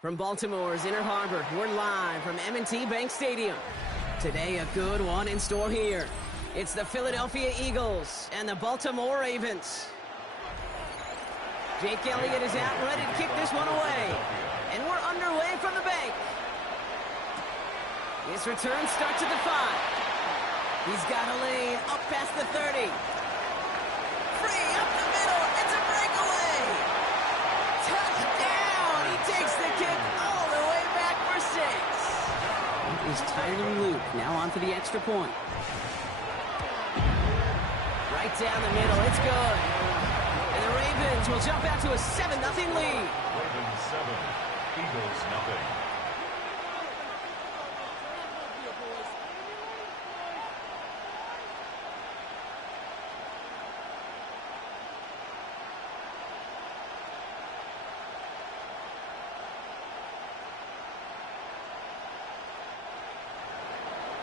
From Baltimore's Inner Harbor, we're live from M&T Bank Stadium. Today, a good one in store here. It's the Philadelphia Eagles and the Baltimore Ravens. Jake Elliott is out, ready to kick this one away. And we're underway from the bank. His return starts at the 5. He's got a lane up past the 30. Free up the middle. It's a breakaway. Touchdown. He takes the kick all the way back for 6. It is Tyler Luke now on for the extra point. Right down the middle. It's good. And the Ravens will jump out to a 7-0 lead. Ravens 7, Eagles 0.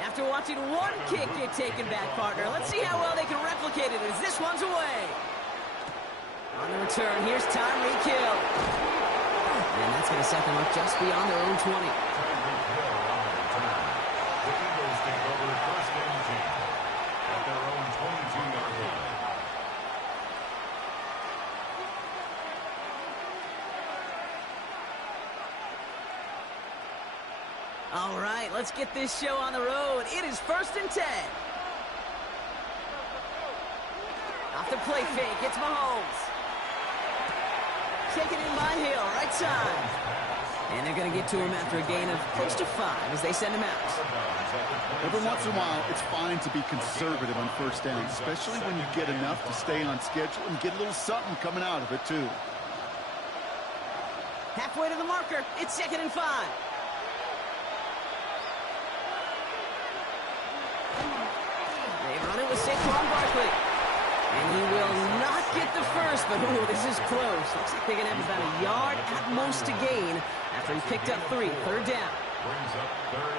After watching one kick get taken back, partner, let's see how well they can replicate it as this one's away. On the return, here's Tyreek Hill. And that's going to set them up just beyond their own 20. The Eagles take over first and 10 at their own 22-yard line. All right, let's get this show on the road. It is 1st and 10. Off the play fake, it's Mahomes. Taken in by Hill, right side. And they're going to get to him after a gain of close to 5 as they send him out. Every once in a while, it's fine to be conservative on first down, especially when you get enough to stay on schedule and get a little something coming out of it, too. Halfway to the marker, it's 2nd and 5. They run it with Saquon Barkley. And he will not get the first, but ooh, this is close. Looks like they're going to have about a yard at most to gain after he picked up 3. 3rd down.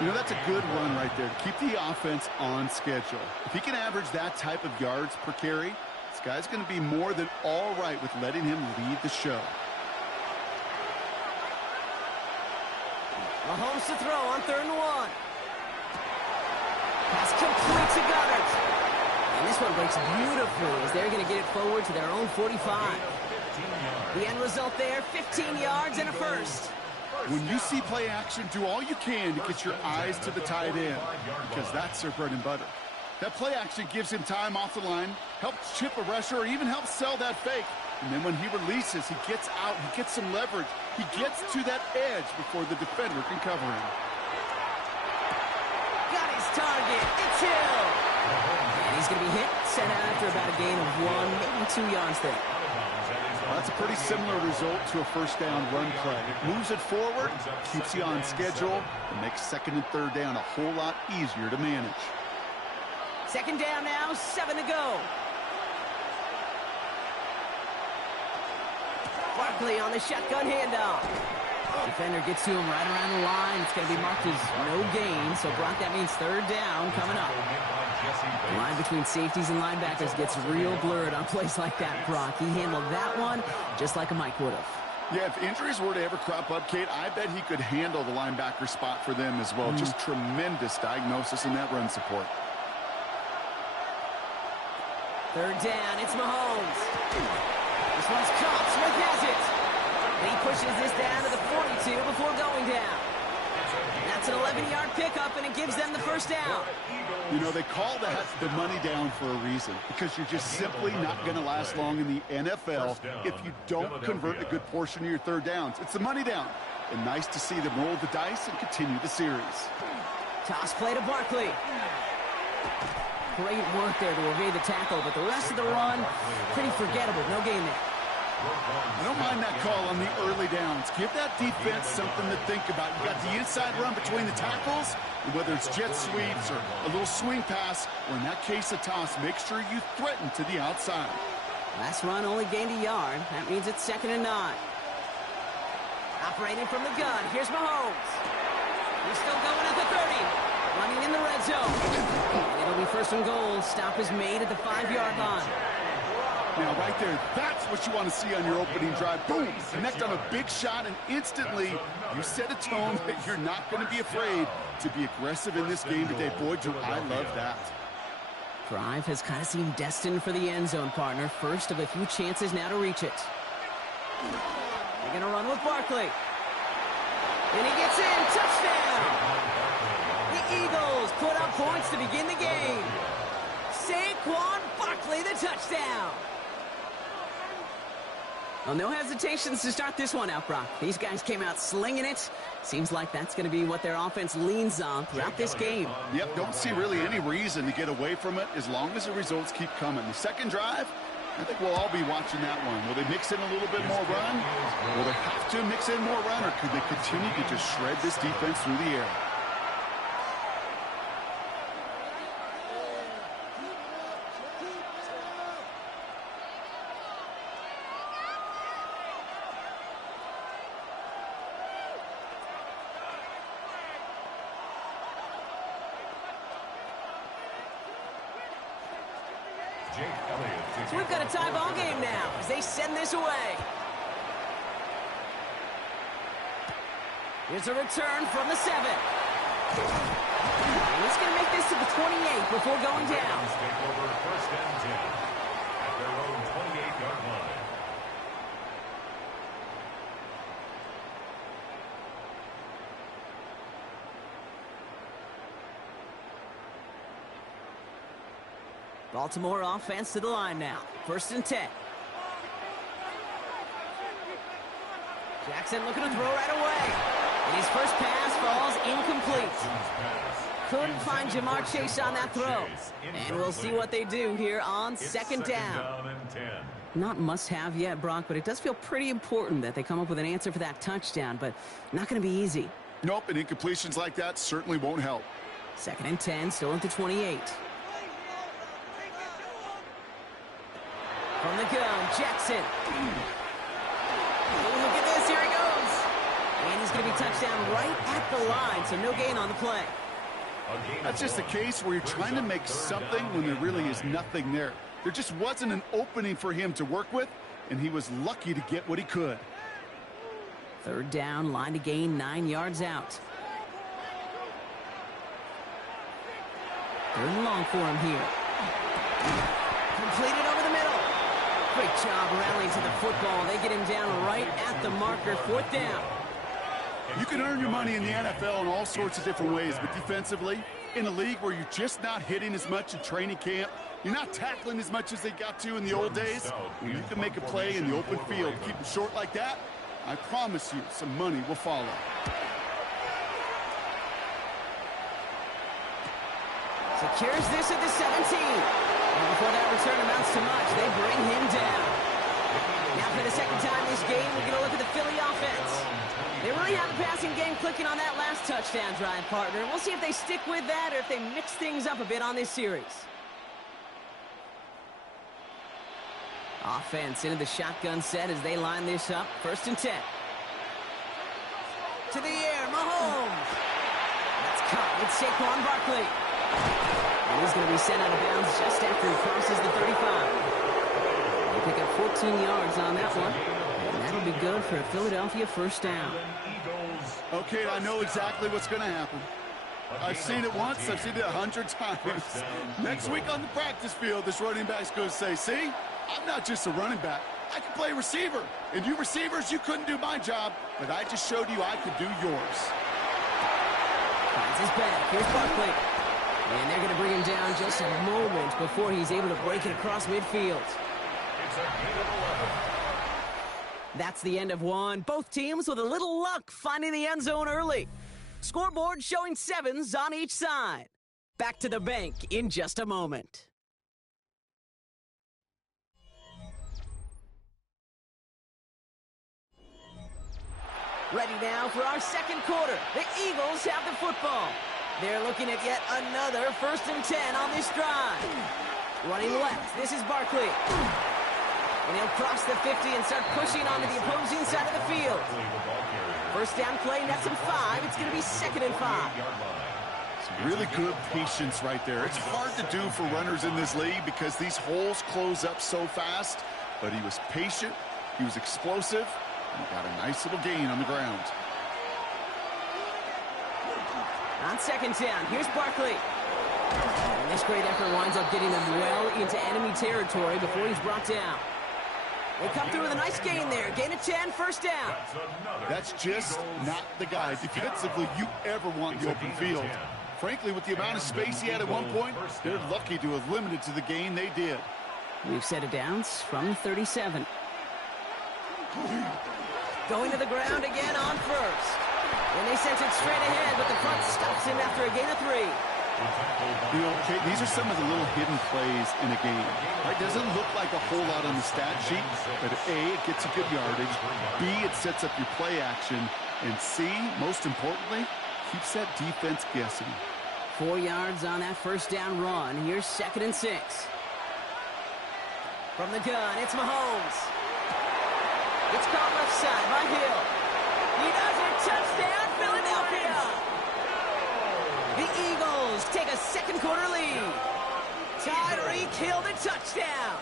You know, that's a good run right there to keep the offense on schedule. If he can average that type of yards per carry, this guy's going to be more than all right with letting him lead the show. Mahomes to throw on 3rd and 1. Pass complete to Goddard. And this one breaks beautifully as they're going to get it forward to their own 45. The end result there, 15 yards and a first. When you see play action, do all you can to get your eyes to the tight end, because that's their bread and butter. That play action gives him time off the line, helps chip a rusher, or even helps sell that fake. And then when he releases, he gets out, he gets some leverage. He gets to that edge before the defender can cover him. Got his target. It's Hill. And he's going to be hit, set out after about a gain of 1, maybe 2 yards there. Well, that's a pretty similar result to a first down run play. It moves it forward, keeps you on schedule, and makes 2nd and 3rd down a whole lot easier to manage. 2nd down now, 7 to go. Barkley on the shotgun handoff. Defender gets to him right around the line. It's going to be marked as no gain. So, Brock, that means third down coming up. The line between safeties and linebackers gets real blurred on plays like that, Brock. He handled that one just like a Mike would have. Yeah, if injuries were to ever crop up, Kate, I bet he could handle the linebacker spot for them as well. Just tremendous diagnosis in that run support. Third down, it's Mahomes. This one's caught. Smith has it. And he pushes this down to the 42 before going down. That's an 11-yard pickup, and it gives them the first down. You know, they call that the money down for a reason, because you're just simply not going to last long in the NFL if you don't convert a good portion of your third downs. It's the money down. And nice to see them roll the dice and continue the series. Toss play to Barkley. Great work there to evade the tackle, but the rest of the run, pretty forgettable. No gain there. I don't mind that call on the early downs. Give that defense something to think about. You got the inside run between the tackles, and whether it's jet sweeps or a little swing pass, or in that case a toss, make sure you threaten to the outside. Last run only gained a yard. That means it's 2nd and 9. Operating from the gun, here's Mahomes. He's still going at the 30. Running in the red zone. It'll be 1st and goal. Stop is made at the 5-yard line. Now, right there, that's what you want to see on your opening drive. Boom! Connect on a big shot, and instantly you set a tone that you're not going to be afraid to be aggressive in this game today. Boy, do I love that. Drive has kind of seemed destined for the end zone, partner. First of a few chances now to reach it. They're going to run with Barkley. And he gets in. Touchdown! The Eagles put up points to begin the game. Saquon Barkley, the touchdown. Well, no hesitations to start this one out, Brock. These guys came out slinging it. Seems like that's going to be what their offense leans on throughout this game. Yep, don't see really any reason to get away from it as long as the results keep coming. The second drive, I think we'll all be watching that one. Will they mix in a little bit more run? Will they have to mix in more run, or could they continue to just shred this defense through the air? So we've got a tie ball game now as they send this away. Here's a return from the 7. And he's going to make this to the 28 before going down. Take over 1st and 10 at their own 28-yard line. Baltimore offense to the line now. 1st and 10. Jackson looking to throw right away. And his first pass falls incomplete. Couldn't find Jamar Chase on that throw. And we'll see what they do here on 2nd down. Not must-have yet, Brock, but it does feel pretty important that they come up with an answer for that touchdown, but not going to be easy. Nope, and incompletions like that certainly won't help. 2nd and 10, still at the 28. From the gun, Jackson. Oh, look at this, here he goes. And he's going to be touchdown right at the line, so no gain on the play. That's just a case where you're trying to make something when there really is nothing there. There just wasn't an opening for him to work with, and he was lucky to get what he could. 3rd down, line to gain 9 yards out. 3rd and long for him here. Completed over the middle. Great job rallying to the football. They get him down right at the marker. 4th down. You can earn your money in the NFL in all sorts of different ways, but defensively, in a league where you're just not hitting as much in training camp, you're not tackling as much as they got to in the old days, when you can make a play in the open field, keep it short like that, I promise you some money will follow. Secures this at the 17. And before that return amounts to much, they bring him down. Now for the 2nd time this game, we're going to look at the Philly offense. They really have the passing game clicking on that last touchdown drive, partner. We'll see if they stick with that or if they mix things up a bit on this series. Offense into the shotgun set as they line this up. 1st and 10. To the air, Mahomes. That's caught with Saquon Barkley. And he's going to be sent out of bounds just after he crosses the 35. They pick up 14 yards on that one. And that'll be good for a Philadelphia 1st down. Okay, I know exactly what's going to happen. I've seen it once. I've seen it 100 times. Next week on the practice field, this running back's going to say, see, I'm not just a running back. I can play receiver. And you receivers, you couldn't do my job, but I just showed you I could do yours. Finds his back. Here's Barkley. And they're going to bring him down just a moment before he's able to break it across midfield. It's a gain of 11. That's the end of one. Both teams with a little luck finding the end zone early. Scoreboard showing 7s on each side. Back to the bank in just a moment. Ready now for our 2nd quarter. The Eagles have the football. They're looking at yet another 1st and 10 on this drive. Running left, this is Barkley. And he'll cross the 50 and start pushing onto the opposing side of the field. 1st down play, nets him 5. It's going to be 2nd and 5. Really good patience right there. It's hard to do for runners in this league because these holes close up so fast. But he was patient, he was explosive, and he got a nice little gain on the ground. On 2nd down, here's Barkley. And this great effort winds up getting him well into enemy territory before he's brought down. They come through with a nice gain there. Gain of 10, 1st down. That's just not the guy defensively you ever want in the open field. Frankly, with the amount of space he had at one point, they're lucky to have limited to the gain they did. We've set it down from 37. Going to the ground again on 1st. And they sent it straight ahead, but the front stops him after a gain of 3. You know, Kate, these are some of the little hidden plays in a game. It doesn't look like a whole lot on the stat sheet, but A, it gets a good yardage, B, it sets up your play action, and C, most importantly, keeps that defense guessing. 4 yards on that 1st down run. Here's 2nd and 6. From the gun, it's Mahomes. It's caught left side by Hill. He does it. Touchdown, Philadelphia! The Eagles take a 2nd quarter lead. Tyreek Hill the touchdown.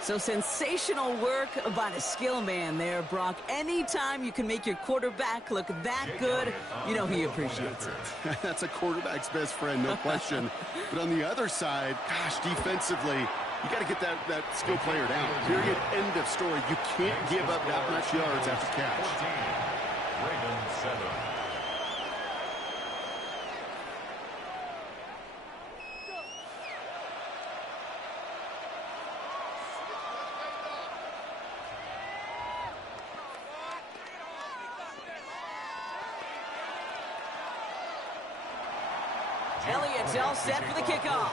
So sensational work by the skill man there, Brock. Anytime you can make your quarterback look that good, you know he appreciates it. That's a quarterback's best friend, no question. But on the other side, gosh, defensively, you got to get that skill player down. Period. End of story. You can't give up that much yards after catch. 14, Ravens 7. Elliott's all set for the kickoff.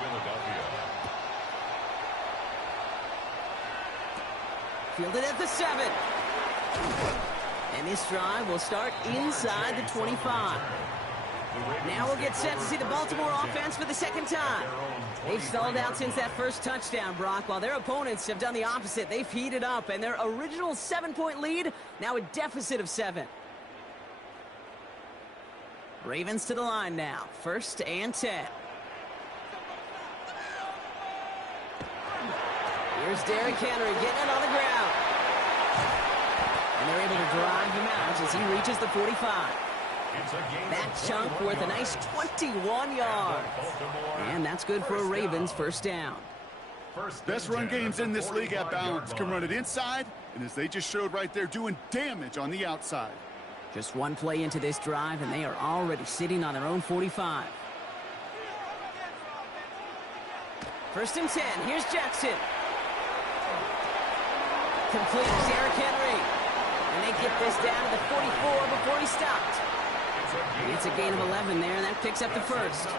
Fielded at the 7. And this drive will start inside the 25. Now we'll get set to see the Baltimore offense for the 2nd time. They've stalled out since that 1st touchdown, Brock, while their opponents have done the opposite. They've heated up, and their original 7-point lead, now a deficit of 7. Ravens to the line now. 1st and 10. Here's Derrick Henry getting it on the ground. And they're able to drive him out as he reaches the 45. That chunk worth a nice 21 yards. And that's good for a Ravens 1st down. Best run games in this league at balance. Can run it inside, and as they just showed right there, doing damage on the outside. Just one play into this drive, and they are already sitting on their own 45. 1st and 10. Here's Jackson. Complete Derrick Henry. And they get this down to the 44 before he stopped. It's a gain of 11 there, and that picks up the 1st.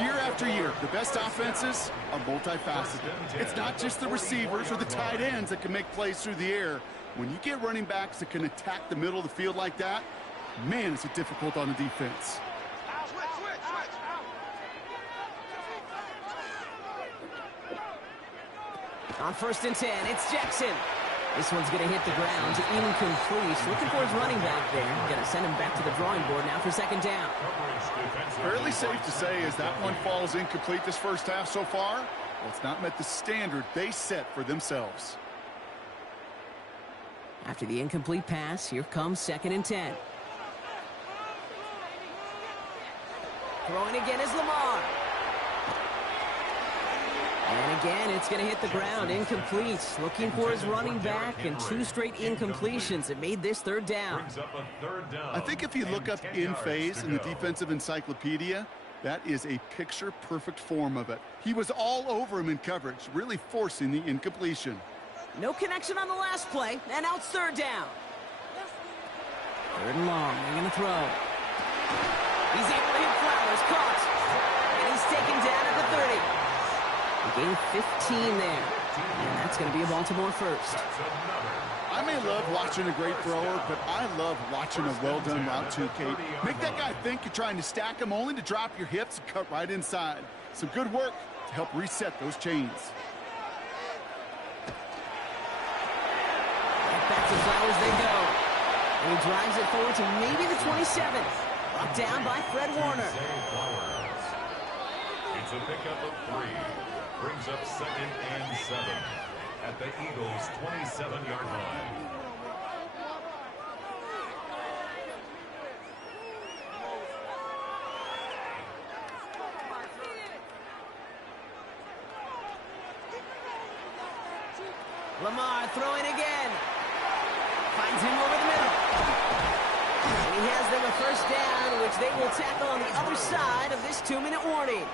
Year after year, the best offenses are multifaceted. It's not just the receivers or the tight ends that can make plays through the air. When you get running backs that can attack the middle of the field like that, man, is it difficult on the defense. On 1st and 10, it's Jackson. This one's going to hit the ground, incomplete. Looking for his running back there. Going to send him back to the drawing board now for 2nd down. Fairly safe to say as that one falls incomplete this first half so far, well, it's not met the standard they set for themselves. After the incomplete pass, here comes 2nd and 10. Throwing again is Lamar. And again, it's going to hit the ground, incomplete. Looking for his running back, and 2 straight incompletions. It made this 3rd down. I think if you look up in phase in the defensive encyclopedia, that is a picture-perfect form of it. He was all over him in coverage, really forcing the incompletion. No connection on the last play, and now it's 3rd down. 3rd and long, they're going to throw. He's able to hit Flowers, caught. And he's taken down at the 30. He gained 15 there, and that's going to be a Baltimore first. I may love watching a great thrower, but I love watching a well-done route too, Kate. Make that guy think you're trying to stack him only to drop your hips and cut right inside. Some good work to help reset those chains. Back to Flowers they go. And he drives it forward to maybe the 27. Brought down by Fred Warner. It's a pickup of 3. Brings up 2nd and 7 at the Eagles' 27-yard line. Lamar throwing again. Finds him over the middle. And he has them a 1st down, which they will tackle on the other side of this 2-minute warning.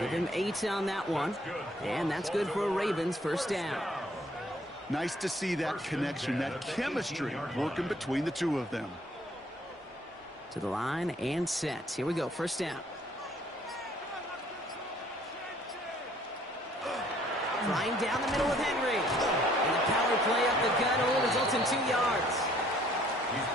Give him 8 on that one. And that's good for a Ravens 1st down. Nice to see that connection, that chemistry working between the two of them. To the line and set. Here we go, 1st down. Flying down the middle with Henry. And the power play up the gut only results in 2 yards.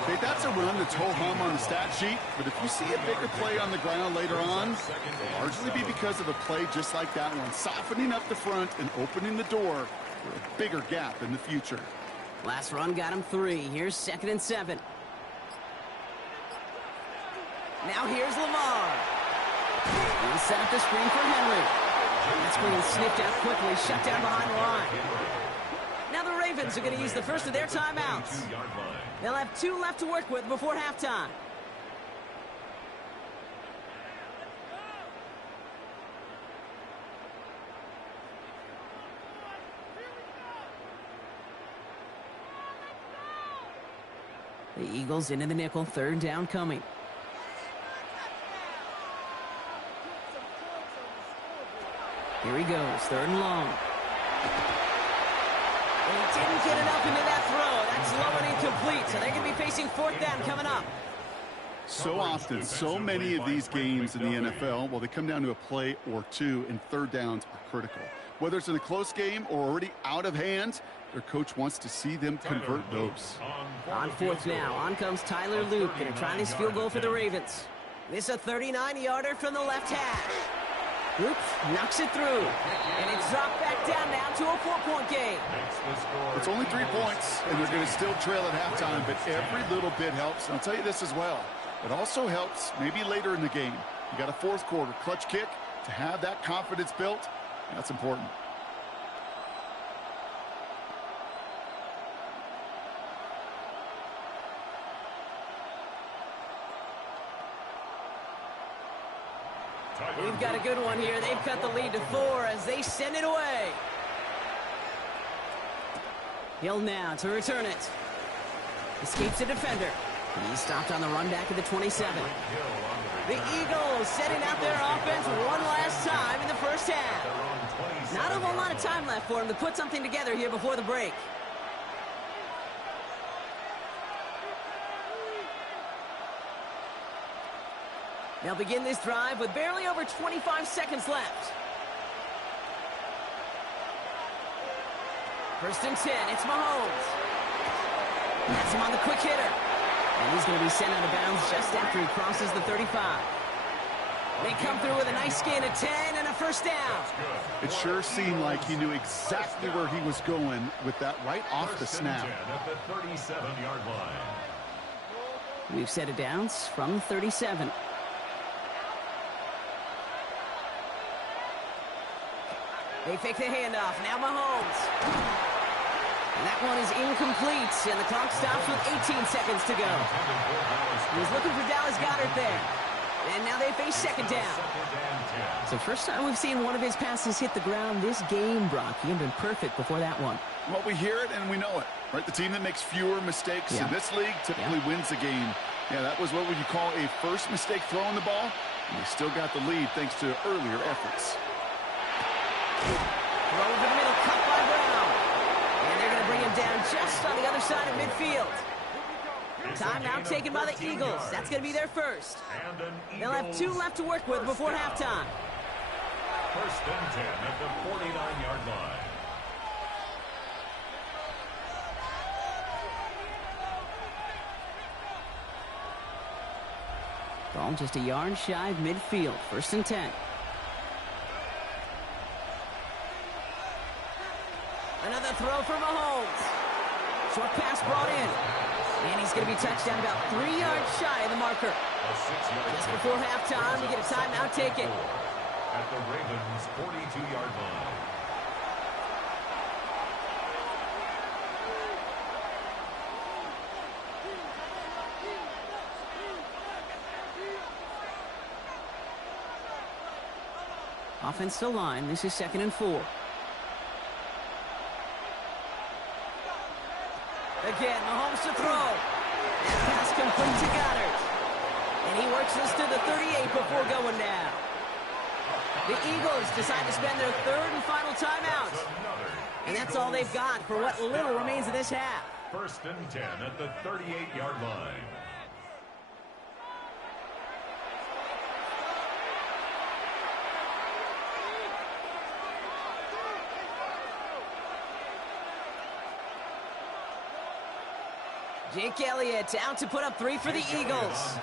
Okay, that's a run that's ho-hum on the stat sheet, but if you see a bigger play on the ground later on, it'll largely be because of a play just like that one, softening up the front and opening the door for a bigger gap in the future. Last run got him 3. Here's 2nd and 7. Now here's Lamar. He'll set up the screen for Henry. That screen sniffed out quickly, shut down behind the line. Now the Ravens are going to use the first of their timeouts. They'll have 2 left to work with before halftime. The Eagles into the nickel, 3rd down coming. Here he goes, 3rd and long. And he didn't get enough into that throw. That's low and incomplete, so they're going to be facing 4th down coming up. So often, so many of these games in the NFL, well, they come down to a play or 2, and 3rd downs are critical. Whether it's in a close game or already out of hand, their coach wants to see them convert those. On 4th now, on comes Tyler Luke, going to try this field goal for the Ravens. This a 39-yarder from the left hash. Luke knocks it through, and it's dropped back down now to a 4-point game. It's only 3 points, and they're going to still trail at halftime, but every little bit helps. And I'll tell you this as well. It also helps maybe later in the game. You got a 4th quarter clutch kick to have that confidence built. That's important. We've got a good one here. They've cut the lead to 4 as they send it away. Hill now to return it. Escapes a defender. He's stopped on the run back at the 27. The Eagles setting out their offense one last time in the first half. Not a whole lot of time left for them to put something together here before the break. They'll begin this drive with barely over 25 seconds left. 1st and 10, it's Mahomes. That's him on the quick hitter. And he's going to be sent out of bounds just after he crosses the 35. They come through with a nice gain of 10 and a that first down. It sure seemed like he knew exactly where he was going with that right off the snap. At the 37-yard line. We've set it down from 37. They fake the handoff. Now Mahomes. And that one is incomplete, and the clock stops with 18 seconds to go. He was looking for Dallas Goedert there. And now they face second down. So first time we've seen one of his passes hit the ground this game, Brock. He had been perfect before that one. Well, we hear it and we know it, right? The team that makes fewer mistakes in this league typically wins the game. Yeah, that was what would you call a first mistake throwing the ball, and they still got the lead thanks to earlier efforts. Throw over the middle, cut by Brown. And they're going to bring him down just on the other side of midfield. Timeout taken by the Eagles. That's going to be their first. They'll have 2 left to work with before halftime. First and 10 at the 49-yard line. Ball just a yard shy of midfield. First and 10. Another throw for Mahomes. Short pass brought in. And he's going to be touched down about 3 yards shy of the marker. Just before halftime, we get a timeout taken. At the Ravens' 42-yard line. Offensive line, this is 2nd and 4. Again, Mahomes to throw. And pass complete to Goddard. And he works this to the 38 before going down. The Eagles decide to spend their 3rd and final timeout. And that's all they've got for what little remains of this half. First and 10 at the 38-yard line. Jake Elliott out to put up 3 for the Eagles.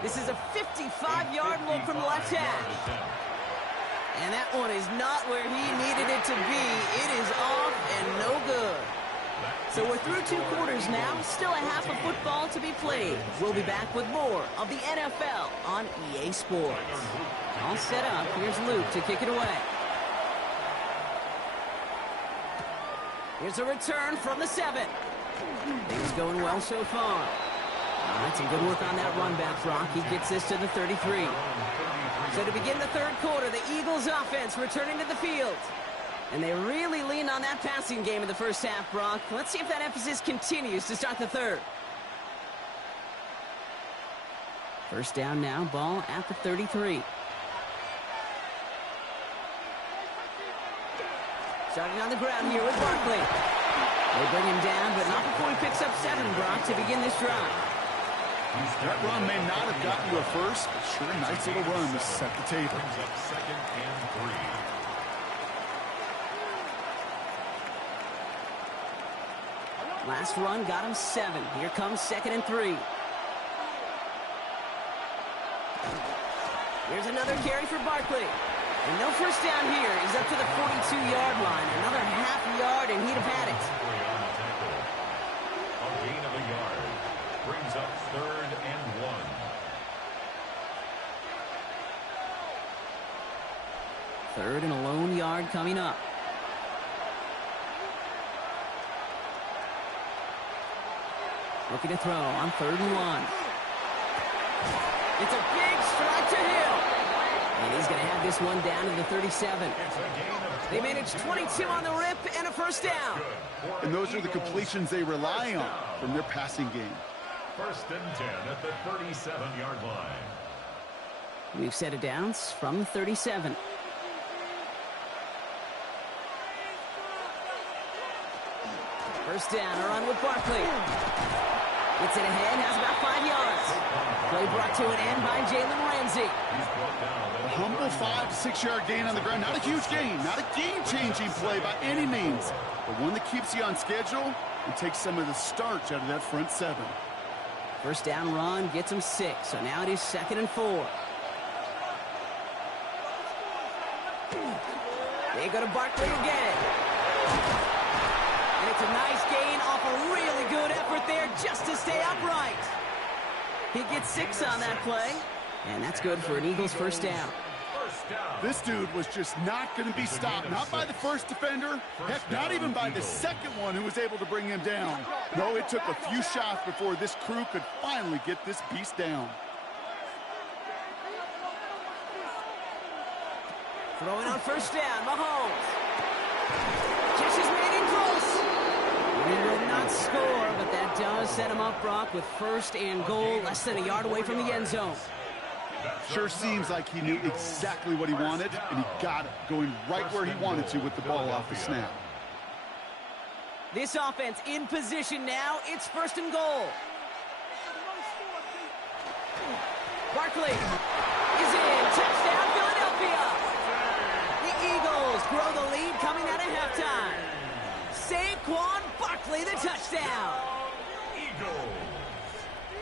This is a 55-yard look from the left hash. And that one is not where he needed it to be. It is off and no good. So we're through 2 quarters now. Still a half of football to be played. We'll be back with more of the NFL on EA Sports. All set up. Here's Luke to kick it away. Here's a return from the 7. Things going well so far. All right, some good work on that run back, Brock. He gets this to the 33. So to begin the 3rd quarter, the Eagles offense returning to the field. And they really leaned on that passing game in the first half, Brock. Let's see if that emphasis continues to start the 3rd. First down now, ball at the 33. Starting on the ground here with Barkley. They bring him down, but not before he picks up 7, Brock, to begin this drive. That run may not have gotten you a first, but sure a nice little run to set the table. Brings up 2nd and 3. Last run got him 7. Here comes 2nd and 3. Here's another carry for Barkley. And no first down here. He's up to the 42-yard line. Another half yard, and he'd have had it. A gain of a yard. Brings up 3rd and 1. 3rd and a lone yard coming up. Looking to throw on 3rd and 1. It's a big strike to Hill. And he's going to have this one down to the 37. They managed 22 on the rip and a first down. And those are the completions they rely on from their passing game. First and 10 at the 37-yard line. We've set it down from the 37. First down, a run with Barkley. Gets it ahead, has about 5 yards. Play brought to an end by Jalen Ramsey. A humble 5 to 6 yard gain on the ground. Not a huge gain, not a game-changing play by any means, but one that keeps you on schedule and takes some of the starch out of that front 7. First down run gets him 6, so now it is 2nd and 4. They go to Barkley again. And it's a nice gain off a really good effort there just to stay upright. He gets 6 on that play, and that's good for an Eagles first down. This dude was just not going to be stopped. Not by the first defender. Heck, not even by the second one who was able to bring him down. No, it took a few shots before this crew could finally get this beast down. Throwing on first down, Mahomes. Catches made in close. He will not score, but that does set him up, Brock, with first and goal, less than a yard away from the end zone. Sure seems like he knew exactly what he wanted, and he got it, going right where he wanted to with the ball off the snap. This offense in position now. It's first and goal. Barkley is in. Touchdown, Philadelphia. The Eagles grow the lead coming out of halftime. Saquon Barkley, the touchdown.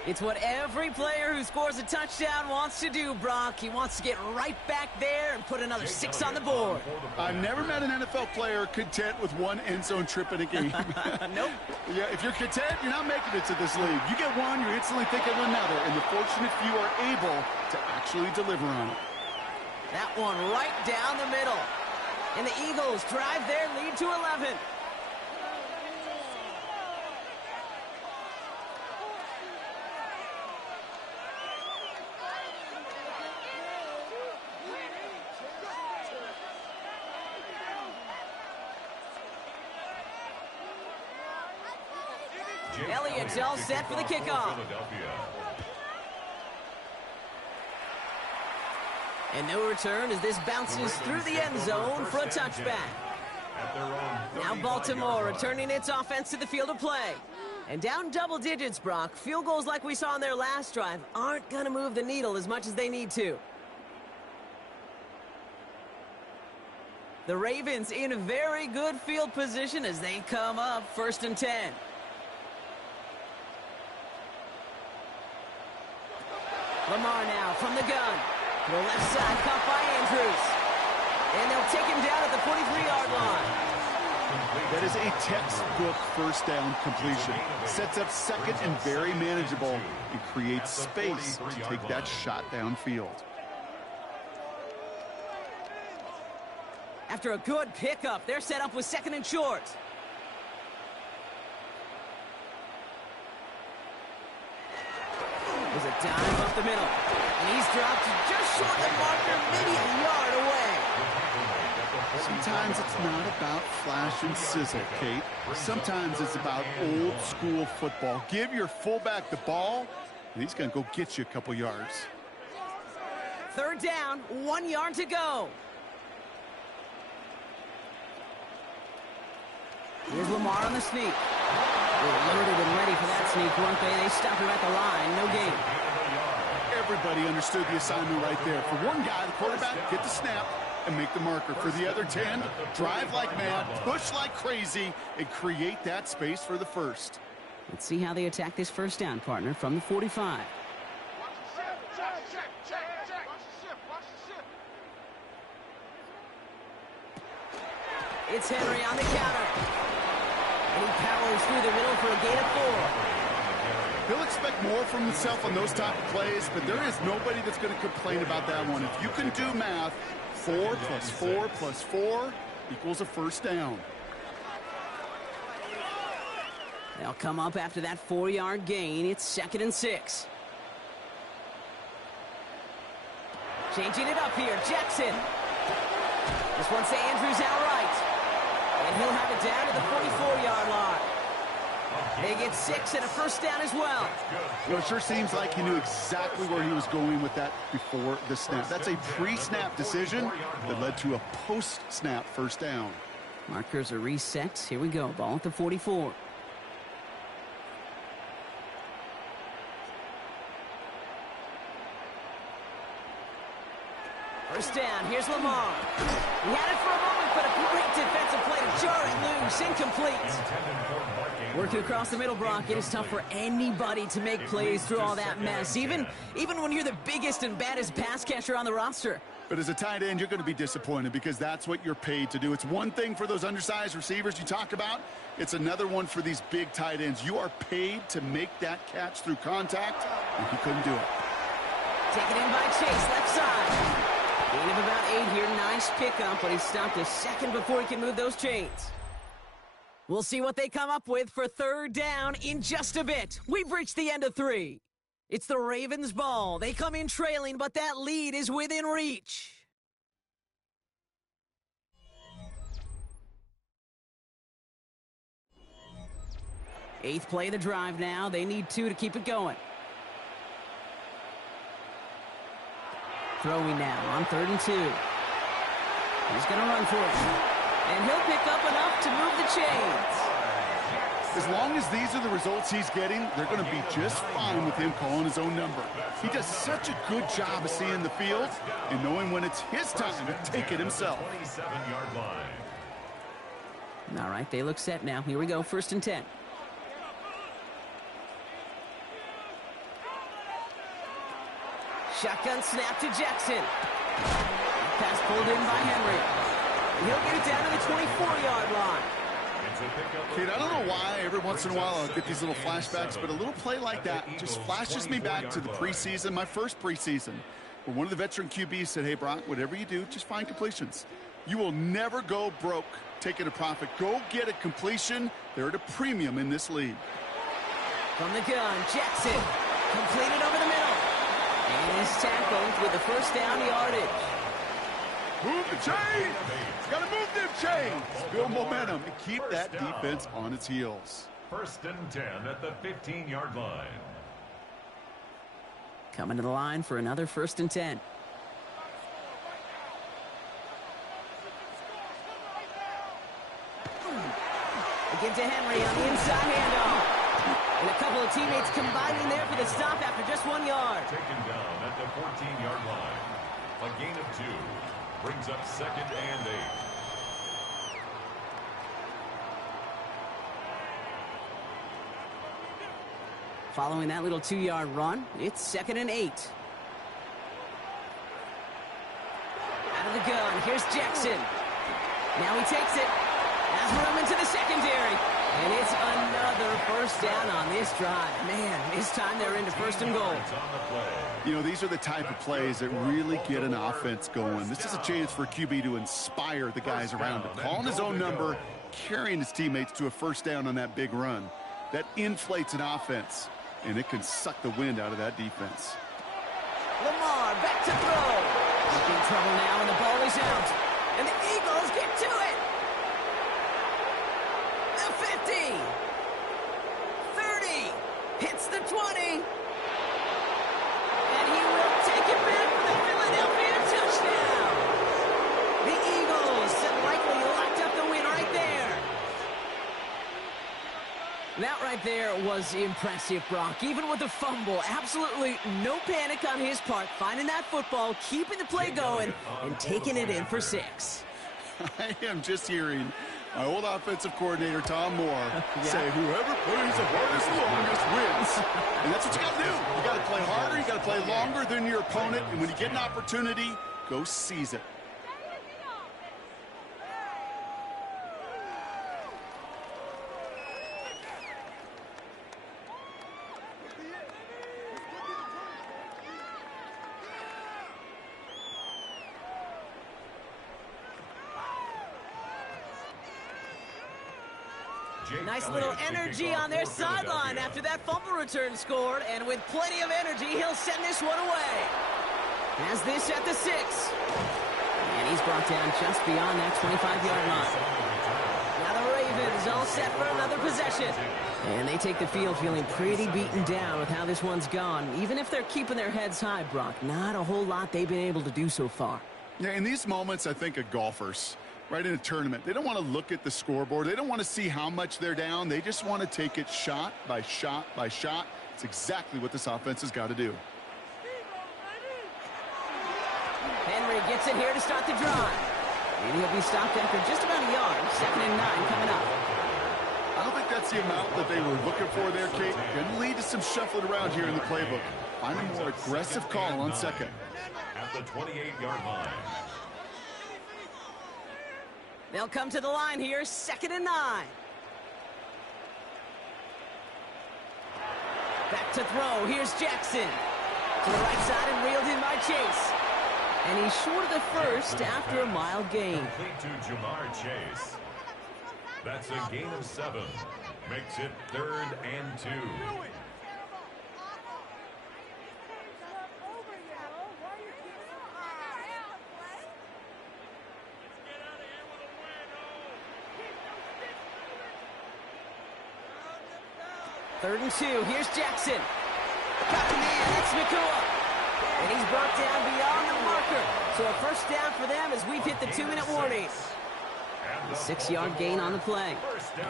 It's what every player who scores a touchdown wants to do, Brock. He wants to get right back there and put another 6 on the board. I've never met an NFL player content with one end zone trip in a game. Nope. Yeah, if you're content, you're not making it to this league. You get one, you're instantly thinking of another, and the fortunate few are able to actually deliver on it. That one right down the middle. And the Eagles drive their lead to 11. Elliott's all set for the kickoff. And no return as this bounces through the end zone for a touchback. Now Baltimore returning its offense to the field of play. And down double digits, Brock. Field goals like we saw in their last drive aren't going to move the needle as much as they need to. The Ravens in a very good field position as they come up first and 10. Lamar now from the gun. To the left side, caught by Andrews. And they'll take him down at the 43-yard line. That is a textbook first down completion. Sets up second and very manageable and creates space to take that shot downfield. After a good pickup, they're set up with second and short. There's a dive up the middle. And he's dropped just short of the marker, maybe a yard away. Sometimes it's not about flash and sizzle, Kate. Sometimes it's about old school football. Give your fullback the ball, and he's going to go get you a couple yards. Third down, 1 yard to go. Here's Lamar on the sneak. They're loaded and ready for that sneak, weren't they? They stopped him at the line. No gain. Everybody understood the assignment right there. For one guy, the quarterback, get the snap and make the marker. For the other 10, drive like mad, push like crazy, and create that space for the first. Let's see how they attack this first down, partner, from the 45. It's Henry on the counter. And he powers through the middle for a gain of 4. He'll expect more from himself on those type of plays, but there is nobody that's going to complain about that one. If you can do math, 4 plus 4 plus 4 equals a first down. They'll come up after that 4-yard gain. It's second and 6. Changing it up here, Jackson. This one's to Andrews outright. And he'll have it down to the 44-yard line. They get 6 and a first down as well. You know, it sure seems like he knew exactly where he was going with that before the snap. That's a pre-snap decision that led to a post-snap first down. Markers are reset. Here we go. Ball at the 44. first down. Here's Lamar. He had it for a moment, but a great defensive play to jar it loose. Incomplete. Working across the middle, Brock, it is tough for anybody to make plays through all that mess, even when you're the biggest and baddest pass catcher on the roster. But as a tight end, you're going to be disappointed because that's what you're paid to do. It's one thing for those undersized receivers you talk about. It's another one for these big tight ends. You are paid to make that catch through contact, and he couldn't do it. Taken in by Chase, left side. Gain of about 8 here. Nice pickup, but he stopped a second before he can move those chains. We'll see what they come up with for third down in just a bit. We've reached the end of 3. It's the Ravens' ball. They come in trailing, but that lead is within reach. Eighth play of the drive now. They need 2 to keep it going. Throwing now on 3rd and 2. He's going to run for it. And he'll pick up enough to move the chains. As long as these are the results he's getting, they're going to be just fine with him calling his own number. He does such a good job of seeing the field and knowing when it's his time to take it himself. 27-yard line. All right, they look set now. Here we go, 1st and 10. Shotgun snap to Jackson. Pass pulled in by Henry. He'll get it down to the 24-yard line. Kate, I don't know why every once in a while I'll get these little flashbacks, but a little play like that just flashes me back to the preseason, my first preseason, where one of the veteran QBs said, hey, Brock, whatever you do, just find completions. You will never go broke taking a profit. Go get a completion. They're at a premium in this league. From the gun, Jackson. Completed over the middle. And is tackled with the first down yardage. Move the chains! Got to move them chains! Build momentum and keep that defense on its heels. 1st and 10 at the 15-yard line. Coming to the line for another 1st and 10. Again to Henry on the inside handoff. And a couple of teammates combining there for the stop after just 1 yard. Taken down at the 14-yard line. A gain of 2. Brings up 2nd and 8. Following that little 2-yard run, it's 2nd and 8. Out of the gun, here's Jackson. Now he takes it. Has room into the secondary. And it's another first down on this drive. Man, this time they're into 1st and goal. You know, these are the type of plays that really get an offense going. This is a chance for a QB to inspire the guys around him. Calling his own number, carrying his teammates to a first down on that big run. That inflates an offense, and it can suck the wind out of that defense. Lamar back to throw. He's in trouble now, and the ball is out. And the Eagles get to it. The 50. 30. Hits the 20. And he will take it back for the Philadelphia touchdown. The Eagles have likely locked up the win right there. That right there was impressive, Brock. Even with the fumble, absolutely no panic on his part. Finding that football, keeping the play going, and taking it in for 6. I am just hearing my old offensive coordinator, Tom Moore, say whoever plays the hardest longest wins. And that's what you got to do. You got to play harder. You got to play longer than your opponent. And when you get an opportunity, go seize it. Nice little energy on their sideline after that fumble return scored, and with plenty of energy, he'll send this one away. Has this at the 6. And he's brought down just beyond that 25-yard line. Now the Ravens all set for another possession. And they take the field feeling pretty beaten down with how this one's gone. Even if they're keeping their heads high, Brock, not a whole lot they've been able to do so far. Yeah, in these moments, I think of golfers. Right in a tournament, they don't want to look at the scoreboard. They don't want to see how much they're down. They just want to take it shot by shot by shot. It's exactly what this offense has got to do. Henry he gets it here to start the drive. And he'll be stopped after just about a yard. 2nd and 9 coming up. I don't think that's the amount that they were looking for there, Kate. Going to lead to some shuffling around here in the playbook. Find a more aggressive call on second. At the 28-yard line. They'll come to the line here, 2nd and 9. Back to throw. Here's Jackson. To the right side and reeled in by Chase. And he's short of the first after a mild gain. Complete to Jamar Chase. That's a gain of 7. Makes it 3rd and 2. Third and 2. Here's Jackson. Got the man. That's Nacua. And he's brought down beyond the marker. So a first down for them as we've hit the 2-minute warning. A 6-yard gain on the play.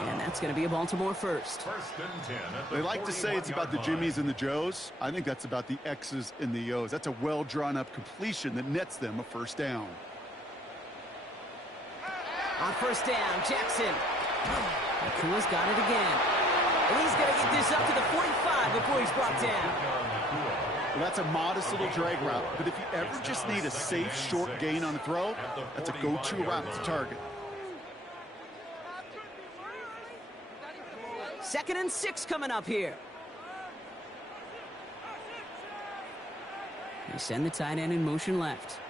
And that's going to be a Baltimore first. They like to say it's about the Jimmies and the Joes. I think that's about the X's and the O's. That's a well-drawn-up completion that nets them a first down. On first down, Jackson. Nacua's got it again. And he's going to get this up to the 45 before he's brought down. Well, that's a modest little drag route, but if you ever just need a safe, short gain on the throw, that's a go-to route to target. 2nd and 6 coming up here. They send the tight end in motion left.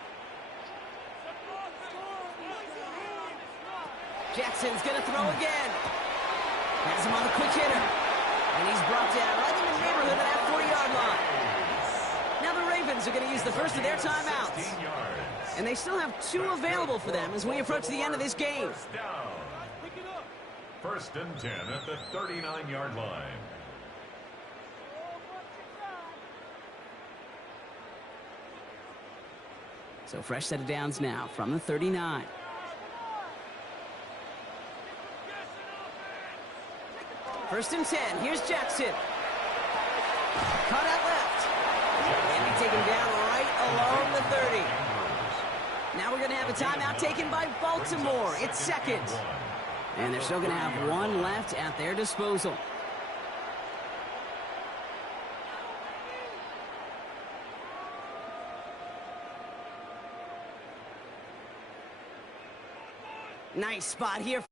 Jackson's going to throw again. Has him on the quick hitter. And he's brought down right in the neighborhood of that 40-yard line. Now the Ravens are going to use the first of their timeouts. And they still have 2 available for them as we approach the end of this game. First and 10 at the 39-yard line. So fresh set of downs now from the 39. First and 10. Here's Jackson. Cut out left. And be taken down right along the 30. Now we're going to have a timeout taken by Baltimore. It's 2nd. And they're still going to have 1 left at their disposal. Nice spot here.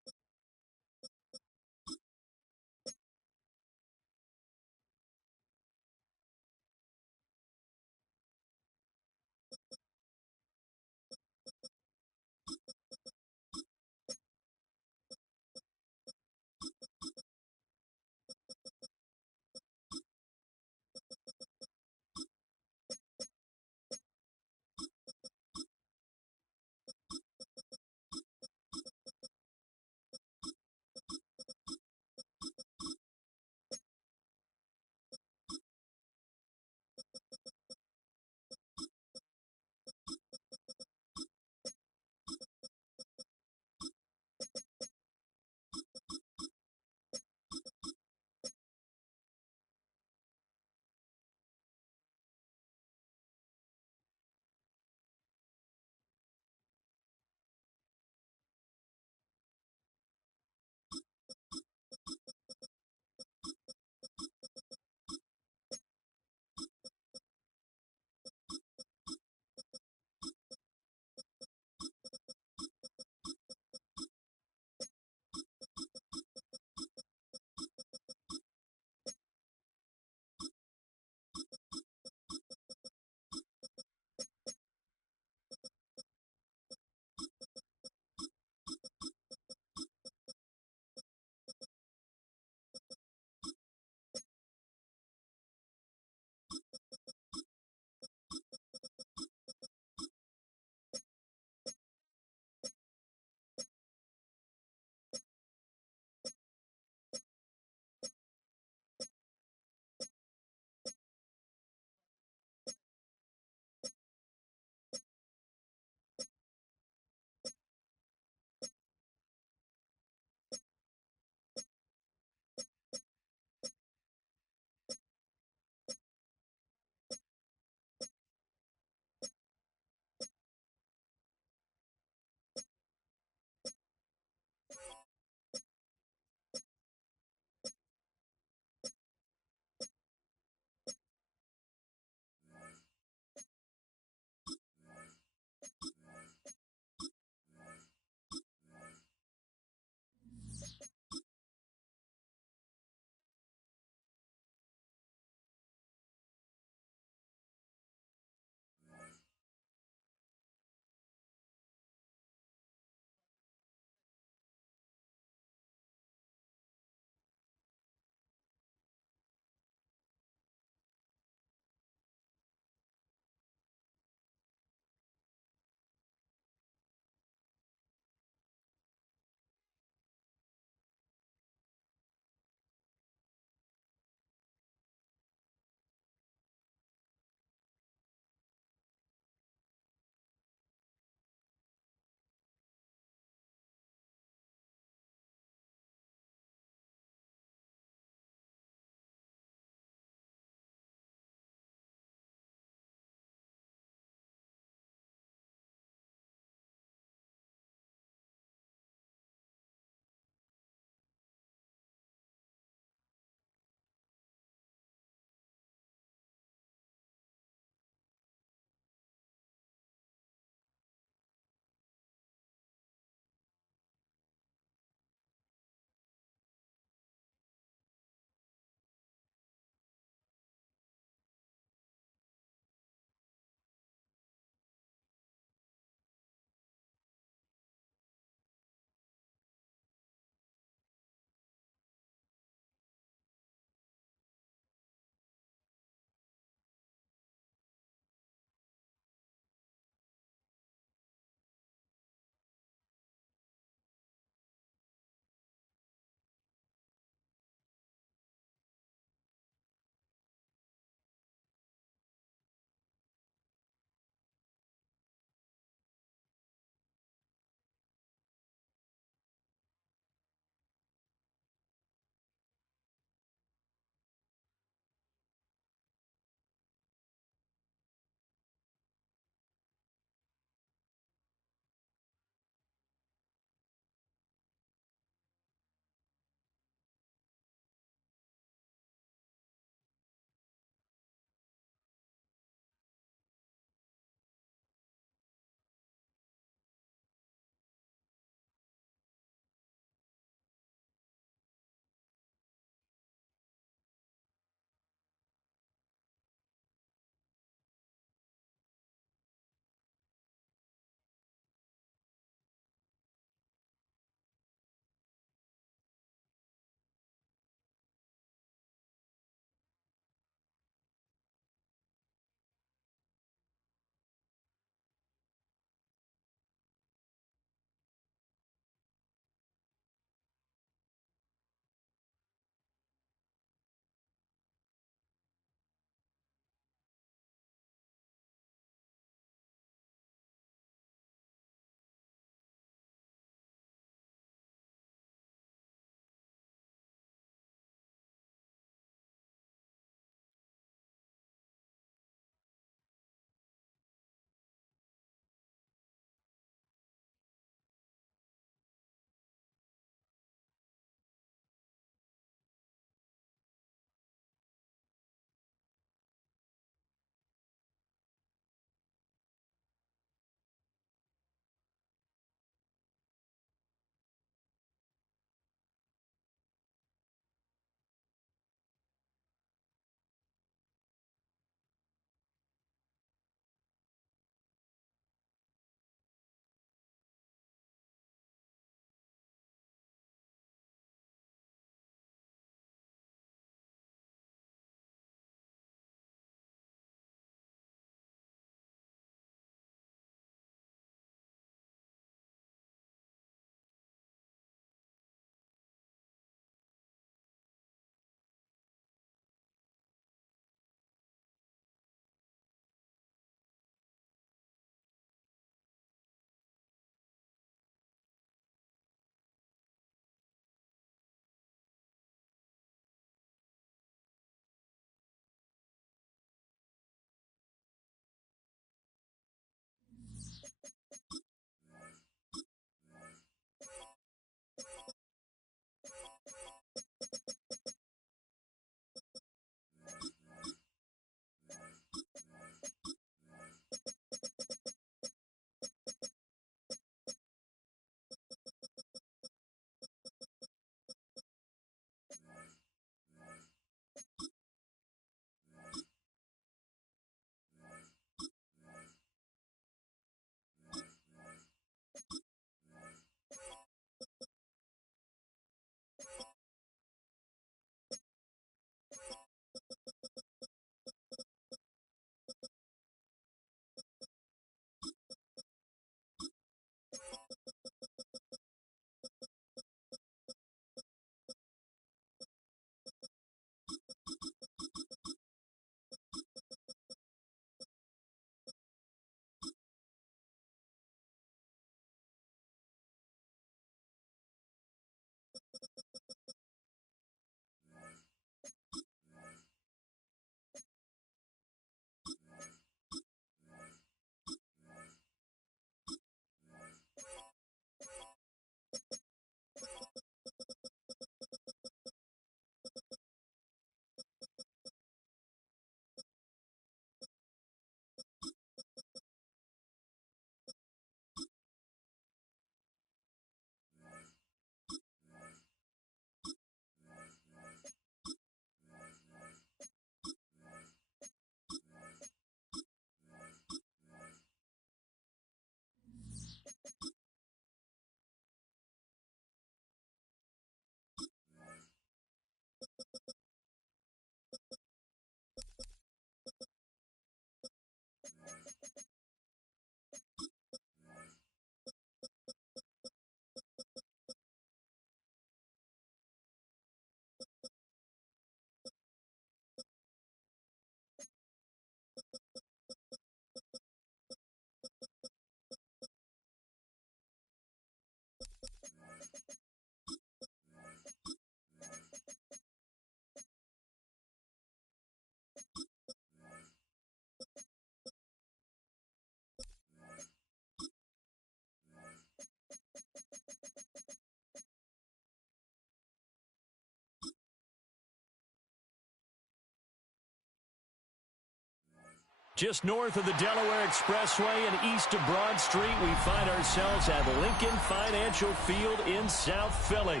Just north of the Delaware Expressway and east of Broad Street, we find ourselves at Lincoln Financial Field in South Philly.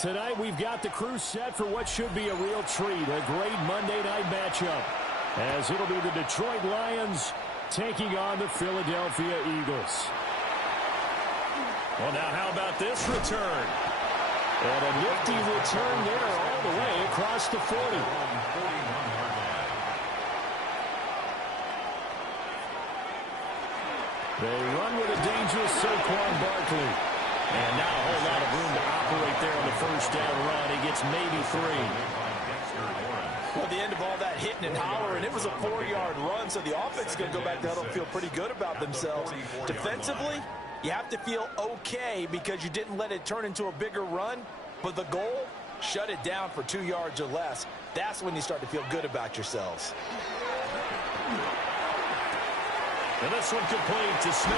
Tonight, we've got the crew set for what should be a real treat, a great Monday night matchup, as it'll be the Detroit Lions taking on the Philadelphia Eagles. Well, now how about this return? And a nifty return there all the way across the 40. They run with a dangerous Saquon Barkley. And not a whole lot of room to operate there on the first down run. He gets maybe 3. Well, at the end of all that hitting and hollering, it was a 4-yard run, so the offense is going to go back to huddle and feel pretty good about themselves. Defensively, you have to feel okay because you didn't let it turn into a bigger run, but the goal, shut it down for 2 yards or less. That's when you start to feel good about yourselves. And this one complete to Smith.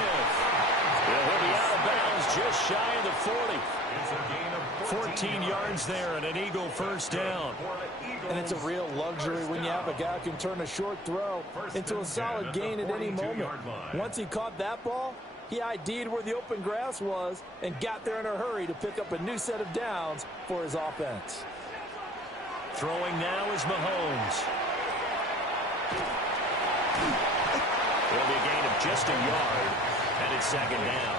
He'll be out of bounds just shy of the 40. 14 yards there and an Eagle first down. And it's a real luxury when you have a guy who can turn a short throw into a solid gain at any moment. Once he caught that ball, he ID'd where the open grass was and got there in a hurry to pick up a new set of downs for his offense. Throwing now is Mahomes. It'll be a gain of just a yard, and it's second down.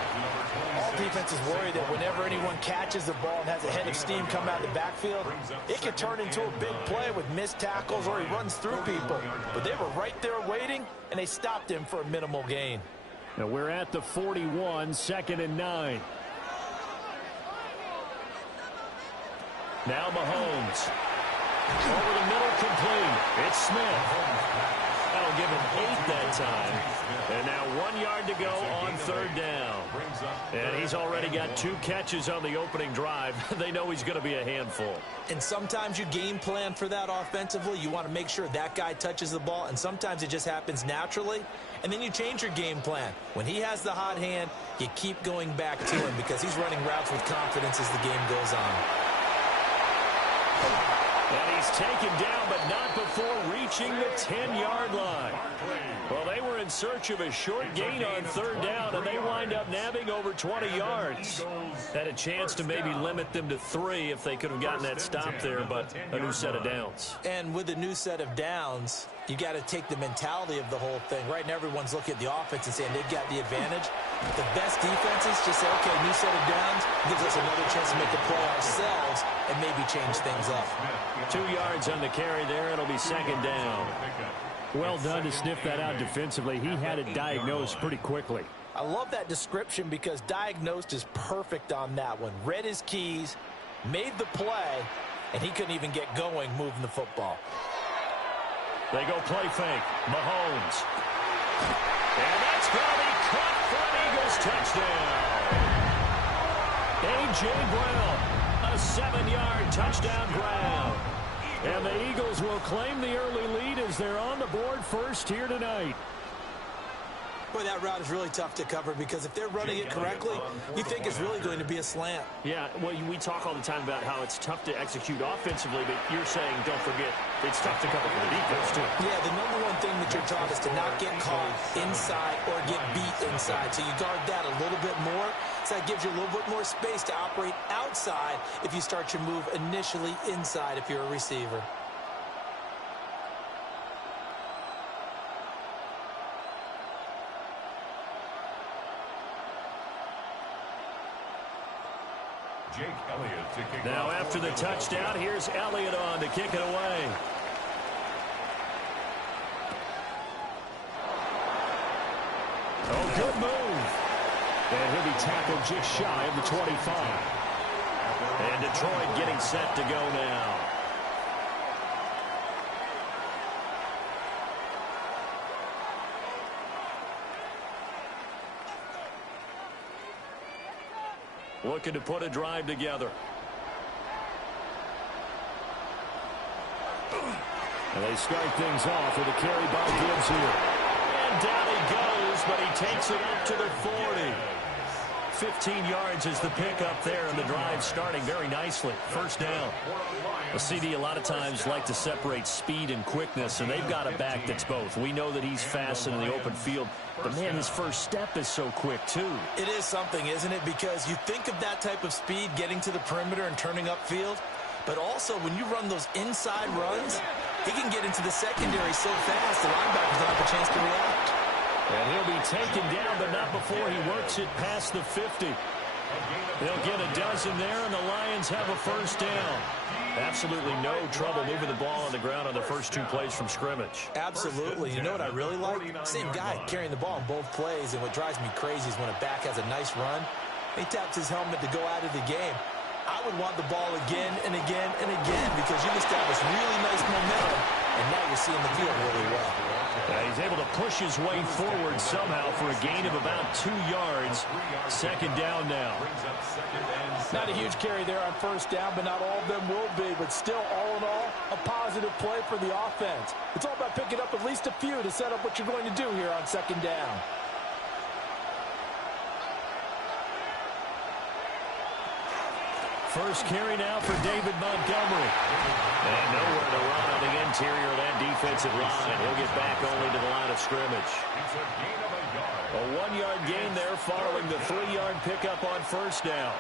All defenses worry that whenever anyone catches the ball and has a head of steam come out of the backfield, it could turn into a big play with missed tackles or he runs through people. But they were right there waiting, and they stopped him for a minimal gain. Now we're at the 41, 2nd and 9. Now Mahomes. Over the middle, complete. It's Smith. That'll give him 8 that time. And now 1 yard to go on third down. And he's already got 2 catches on the opening drive. They know he's going to be a handful. And sometimes you game plan for that offensively. You want to make sure that guy touches the ball. And sometimes it just happens naturally. And then you change your game plan. When he has the hot hand, you keep going back to him because he's running routes with confidence as the game goes on. And he's taken down, but not before reaching the 10-yard line. Well, they were in search of a short gain on third down, and they wind up nabbing over 20 yards. Had a chance to maybe limit them to 3 if they could have gotten that stop there, but a new set of downs. And with a new set of downs, you got to take the mentality of the whole thing. Right now, everyone's looking at the offense and saying they've got the advantage. The best defenses just say, okay, new set of downs gives us another chance to make a play ourselves and maybe change things up. 2 yards on the carry there. It'll be second down. Well done to sniff that out defensively. He had it diagnosed pretty quickly. I love that description because diagnosed is perfect on that one. Read his keys, made the play, and he couldn't even get going moving the football. They go play fake. Mahomes. And that's going to be caught for an Eagles touchdown. A.J. Brown, a 7-yard touchdown grab. And the Eagles will claim the early lead as they're on the board first here tonight. Boy, that route is really tough to cover because if they're running it correctly, you think it's really going to be a slant. Yeah, well, we talk all the time about how it's tough to execute offensively, but you're saying, don't forget, it's tough to cover for the defense, too. Yeah, the number one thing that you're taught is to not get caught inside or get beat inside. So you guard that a little bit more. So that gives you a little bit more space to operate outside if you start your move initially inside if you're a receiver. Jake Elliott to kick now off. After the touchdown, here's Elliott on to kick it away. Oh, good move. And he'll be tackled just shy of the 25. And Detroit getting set to go now. Looking to put a drive together. And they start things off with a carry by Gibbs here. And down he goes, but he takes it up to the 40. 15 yards is the pickup there, and the drive starting very nicely. First down. A CD a lot of times like to separate speed and quickness, and they've got a back that's both. We know that he's fast in the open field, but, man, his first step is so quick, too. It is something, isn't it? Because you think of that type of speed getting to the perimeter and turning upfield, but also when you run those inside runs, he can get into the secondary so fast the linebackers don't have a chance to react. And he'll be taken down, but not before he works it past the 50. They'll get a dozen there, and the Lions have a first down. Absolutely no trouble moving the ball on the ground on the first 2 plays from scrimmage. Absolutely. You know what I really like? Same guy carrying the ball in both plays, and what drives me crazy is when a back has a nice run, he taps his helmet to go out of the game. I would want the ball again and again and again because you've established really nice momentum, and now you're seeing the field really well. He's able to push his way forward somehow for a gain of about 2 yards. Second down now. Not a huge carry there on first down, but not all of them will be. But still, all in all, a positive play for the offense. It's all about picking up at least a few to set up what you're going to do here on second down. First carry now for David Montgomery. And nowhere to run on the interior of that defensive line. He'll get back only to the line of scrimmage. A 1-yard gain there following the 3-yard pickup on first down.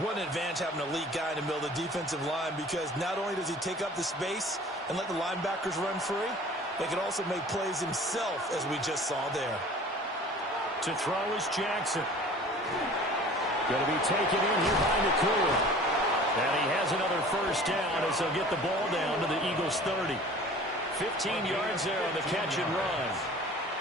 What an advantage having an elite guy in the middle of the defensive line, because not only does he take up the space and let the linebackers run free, but he can also make plays himself, as we just saw there. To throw is Jackson. Going to be taken in here by Nakua. And he has another first down as they'll get the ball down to the Eagles' 30. 15 yards there on the catch and run.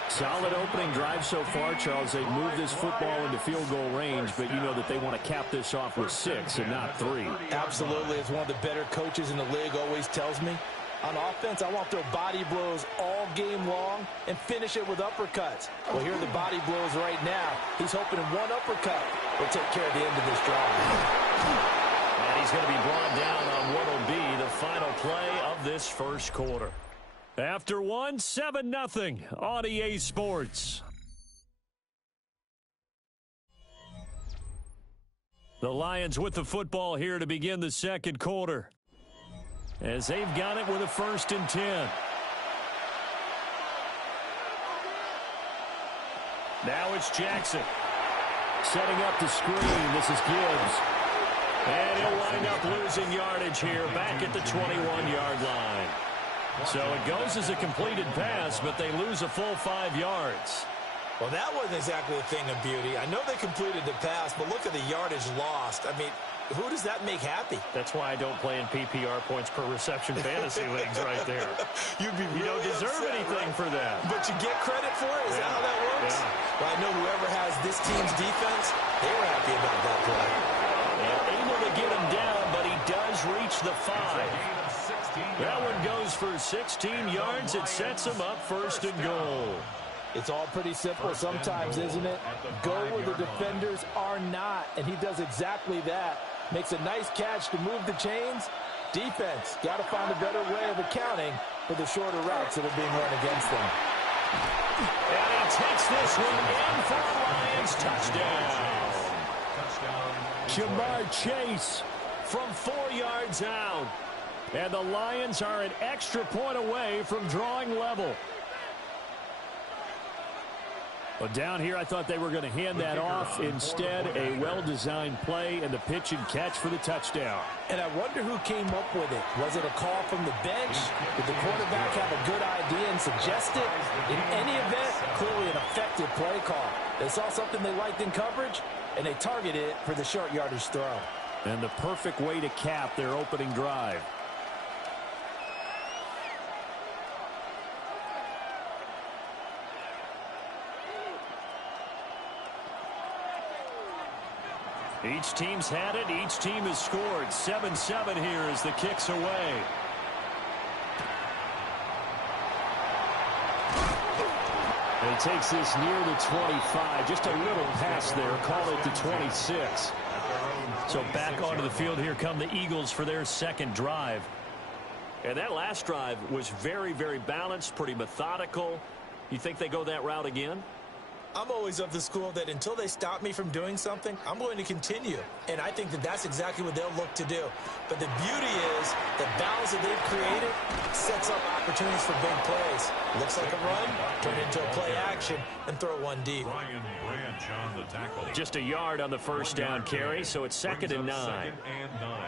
Solid opening drive so far, Charles. They've moved this football into field goal range, but you know that they want to cap this off with 6 and not 3. Absolutely. As one of the better coaches in the league always tells me, on offense, I want to throw body blows all game long and finish it with uppercuts. Well, here are the body blows right now. He's hoping in one uppercut will take care of the end of this drive. And he's going to be brought down on what will be the final play of this first quarter. After 1, 7-0 on EA Sports. The Lions with the football here to begin the second quarter, as they've got it with a 1st and 10. Now it's Jackson. Setting up the screen. This is Gibbs. And he'll wind up losing yardage here back at the 21-yard line. So it goes as a completed pass, but they lose a full 5 yards. Well, that wasn't exactly a thing of beauty. I know they completed the pass, but look at the yardage lost. I mean, who does that make happy? That's why I don't play in PPR points per reception fantasy leagues right there. You don't deserve anything for that. But you get credit for it? Is that how that works? Yeah. Well, I know whoever has this team's defense, they were happy about that play. And able to get him down, but he does reach the 5. That one goes for 16 yards. It sets him up 1st and goal. It's all pretty simple sometimes, isn't it? Go where the defenders are not, and he does exactly that. Makes a nice catch to move the chains. Defense, got to find a better way of accounting for the shorter routes that are being run against them. And he takes this one in for a Lions touchdown. Jamar Chase from 4 yards out. And the Lions are an extra point away from drawing level. But down here, I thought they were going to hand that off. Instead, a well-designed play and the pitch and catch for the touchdown. And I wonder who came up with it. Was it a call from the bench? Did the quarterback have a good idea and suggest it? In any event, clearly an effective play call. They saw something they liked in coverage, and they targeted it for the short yardage throw. And the perfect way to cap their opening drive. Each team's had it. Each team has scored. 7-7 here as the kick's away. And he takes this near the 25. Just a little pass there. Call it the 26. So back onto the field here come the Eagles for their second drive. And that last drive was very, very balanced, pretty methodical. You think they go that route again? I'm always of the school that until they stop me from doing something, I'm going to continue. And I think that that's exactly what they'll look to do. But the beauty is the balance that they've created sets up opportunities for big plays. Looks like a run, turn into a play action, and throw one deep. Brian Branch on the tackle. Just a yard on the first down carry, so it's 2nd and 9.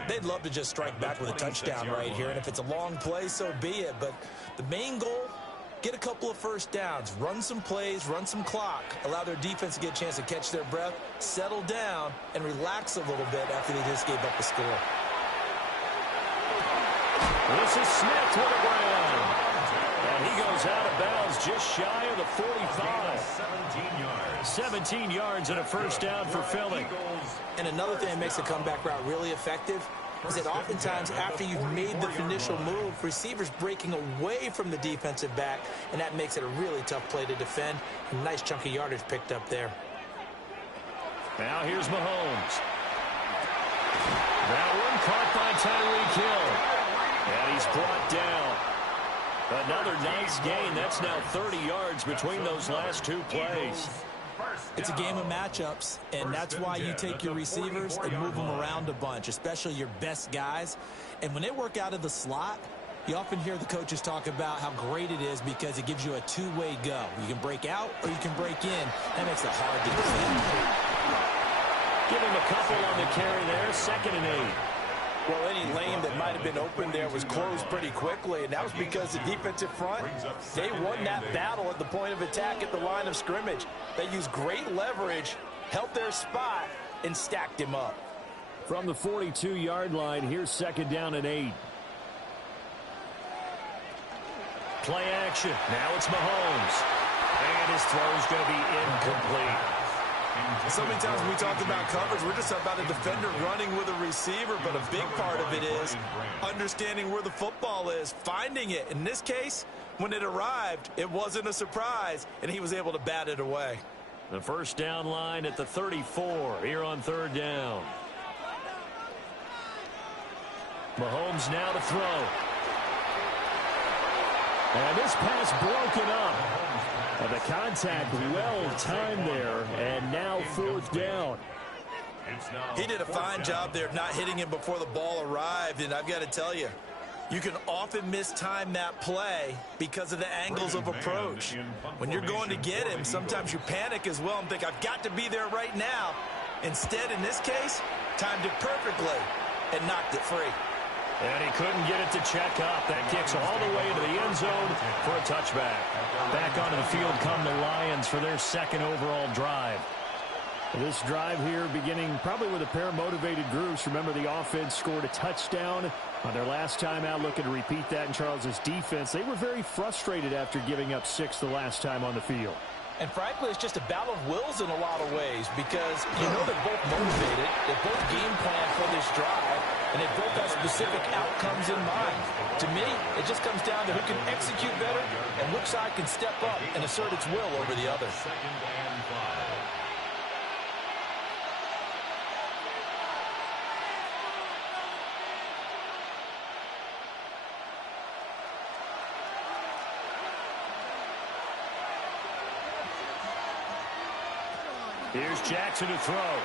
They'd love to just strike back with a touchdown right here. And if it's a long play, so be it. But the main goal, get a couple of first downs, run some plays, run some clock, allow their defense to get a chance to catch their breath, settle down, and relax a little bit after they just gave up a score. This is Smith with a run. And he goes out of bounds just shy of the 45. 17 yards and a first down for Philly. And another thing that makes a comeback route really effective is that oftentimes after you've made the initial move, receivers breaking away from the defensive back, and that makes it a really tough play to defend. A nice chunk of yardage picked up there. Now here's Mahomes. That one caught by Tyreek Hill. And he's brought down. Another nice gain. That's now 30 yards between those last two plays. It's a game of matchups, and that's why you take your receivers and move them around a bunch, especially your best guys. And when they work out of the slot, you often hear the coaches talk about how great it is because it gives you a two-way go. You can break out or you can break in. That makes it hard to defend. Give him a couple on the carry there, 2nd and 8. Well, any lane that might have been open there was closed pretty quickly, and that was because the defensive front, they won that battle at the point of attack at the line of scrimmage. They used great leverage, held their spot, and stacked him up. From the 42-yard line, here's 2nd down and 8. Play action. Now it's Mahomes. And his throw's going to be incomplete. So many times when we talk about coverage, we're just about a defender running with a receiver, but a big part of it is understanding where the football is, finding it. In this case, when it arrived, it wasn't a surprise, and he was able to bat it away. The first down line at the 34 here on 3rd down. Mahomes now to throw. And this pass broken up. And the contact well timed there, and now 4th down. He did a fine job there of not hitting him before the ball arrived, and I've got to tell you, you can often mistime that play because of the angles of approach. When you're going to get him, sometimes you panic as well and think, I've got to be there right now. Instead, in this case, timed it perfectly and knocked it free. And he couldn't get it to check up. That kicks all the way into the end zone for a touchback. Back onto the field come the Lions for their 2nd overall drive. This drive here beginning probably with a pair of motivated groups. Remember, the offense scored a touchdown on their last time out, looking to repeat that in Charles's defense. They were very frustrated after giving up 6 the last time on the field. And frankly, it's just a battle of wills in a lot of ways because you know they're both motivated, they both game plan for this drive, and they both have specific outcomes in mind. To me, it just comes down to who can execute better and which side can step up and assert its will over the other. 2nd and 5. Here's Jackson to throw.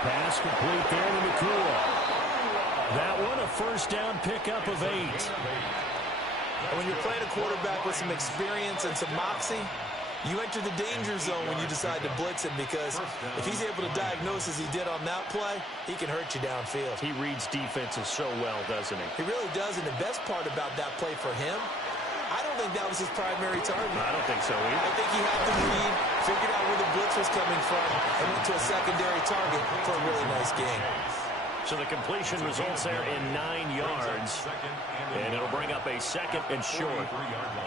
Pass complete there to Nakua. That one, a first down pickup of 8. And when you're playing a quarterback with some experience and some moxie, you enter the danger zone when you decide to blitz him because if he's able to diagnose as he did on that play, he can hurt you downfield. He reads defenses so well, doesn't he? He really does, and the best part about that play for him, I don't think that was his primary target. I don't think so either. I think he had to read, figured out where the blitz was coming from, and went to a secondary target for a really nice game. So the completion results there in 9 yards, and it'll bring up a 2nd and short.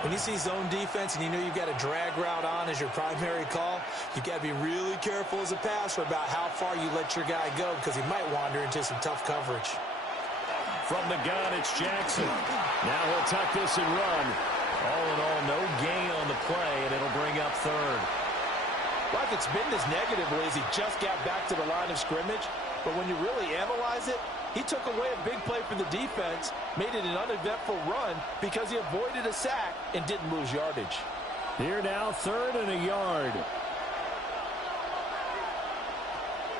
When you see zone defense and you know you've got a drag route on as your primary call, you've got to be really careful as a passer about how far you let your guy go because he might wander into some tough coverage. From the gun, it's Jackson. Now he'll tuck this and run. All in all, no gain on the play, and it'll bring up 3rd. Well, I could spin this negatively as he just got back to the line of scrimmage, but when you really analyze it, he took away a big play for the defense, made it an uneventful run because he avoided a sack and didn't lose yardage. Here now, 3rd and a yard.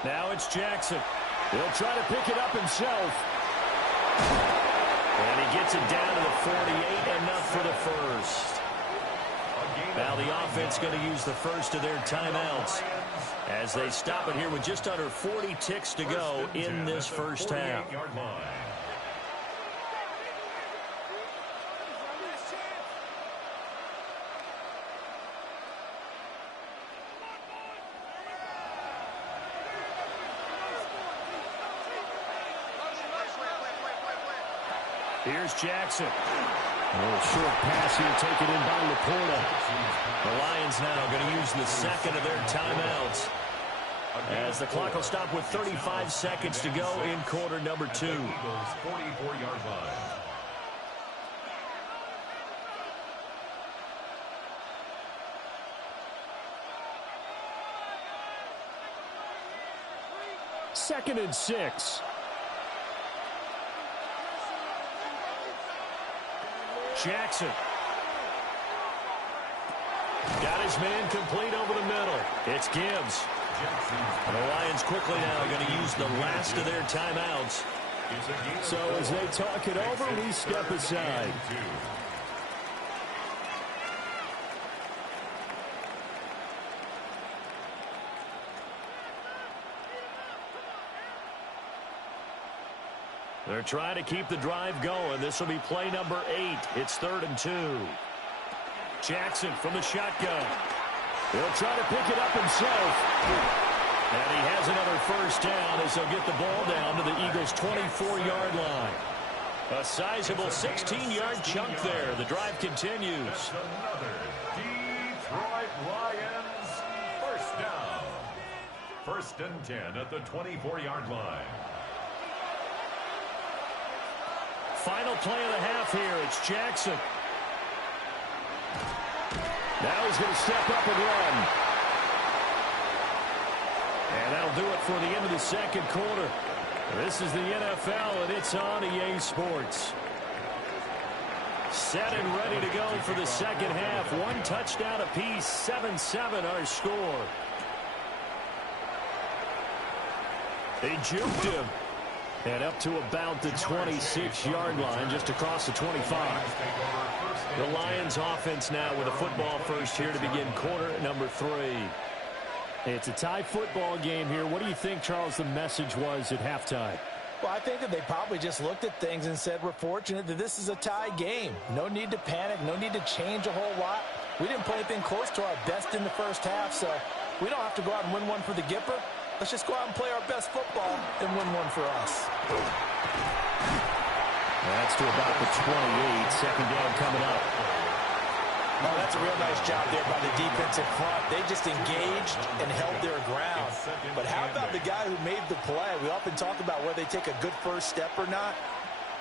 Now it's Jackson. He'll try to pick it up himself. And he gets it down to the 48, enough for the first. Now the offense going to use the first of their timeouts as they stop it here with just under 40 ticks to go in this first half. Here's Jackson. A little short pass here taken in by Laporta. The Lions now going to use the second of their timeouts as the clock will stop with 35 seconds to go in quarter number 2. 44-yard line. Second and 6. Jackson. Got his man complete over the middle. It's Gibbs. And the Lions quickly now going to use the last of their timeouts. So as they talk it over, we step aside. They're trying to keep the drive going. This will be play number 8. It's 3rd and 2. Jackson from the shotgun. He'll try to pick it up himself. And he has another first down as they'll get the ball down to the Eagles' 24-yard line. A sizable 16-yard chunk there. The drive continues. Another Detroit Lions first down. 1st and 10 at the 24-yard line. Final play of the half here. It's Jackson. Now he's going to step up and run. And that'll do it for the end of the second quarter. This is the NFL, and it's on EA Sports. Set and ready to go for the second half. 1 touchdown apiece, 7-7 our score. They juked him. And up to about the 26-yard line, just across the 25. The Lions offense now with a football first here to begin quarter number 3. It's a tie football game here. What do you think, Charles, the message was at halftime? Well, I think that they probably just looked at things and said, we're fortunate that this is a tie game. No need to panic. No need to change a whole lot. We didn't play anything close to our best in the first half, so we don't have to go out and win one for the Gipper. Let's just go out and play our best football and win one for us. That's to about the 28. Second down coming up. Oh, that's a real nice job there by the defensive front. They just engaged and held their ground. But how about the guy who made the play? We often talk about whether they take a good first step or not.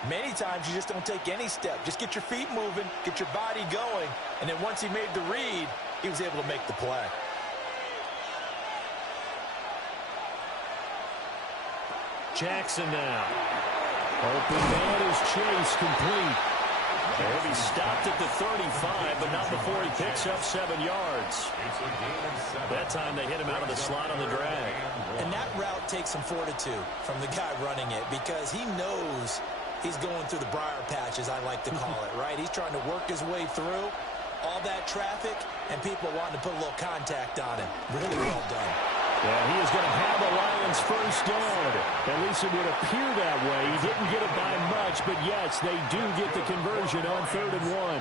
Many times you just don't take any step. Just get your feet moving, get your body going, and then once he made the read, he was able to make the play. Jackson now. Open man is Chase, complete. He'll be stopped at the 35, but not before he picks up 7 yards. That time they hit him out of the slot on the drag. And that route takes some fortitude from the guy running it because he knows he's going through the briar patch, as I like to call it, right? He's trying to work his way through all that traffic and people wanting to put a little contact on him. Really well done. Yeah, he is going to have the Lions first down. At least it would appear that way. He didn't get it by much, but yes, they do get the conversion on 3rd and 1.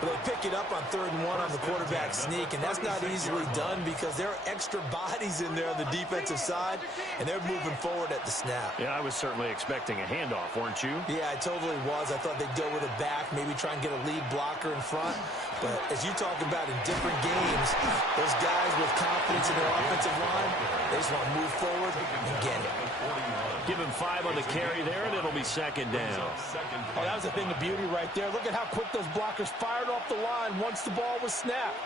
They pick it up on 3rd and 1 on the quarterback sneak, and that's not easily done because there are extra bodies in there on the defensive side, and they're moving forward at the snap. Yeah, I was certainly expecting a handoff, weren't you? Yeah, I totally was. I thought they'd go with a back, maybe try and get a lead blocker in front. But as you talk about in different games, those guys with confidence in their offensive line, they just want to move forward and get it. Give him 5 on the carry there, and it'll be second down. Oh, that was a thing of beauty right there. Look at how quick those blockers fired off the line once the ball was snapped.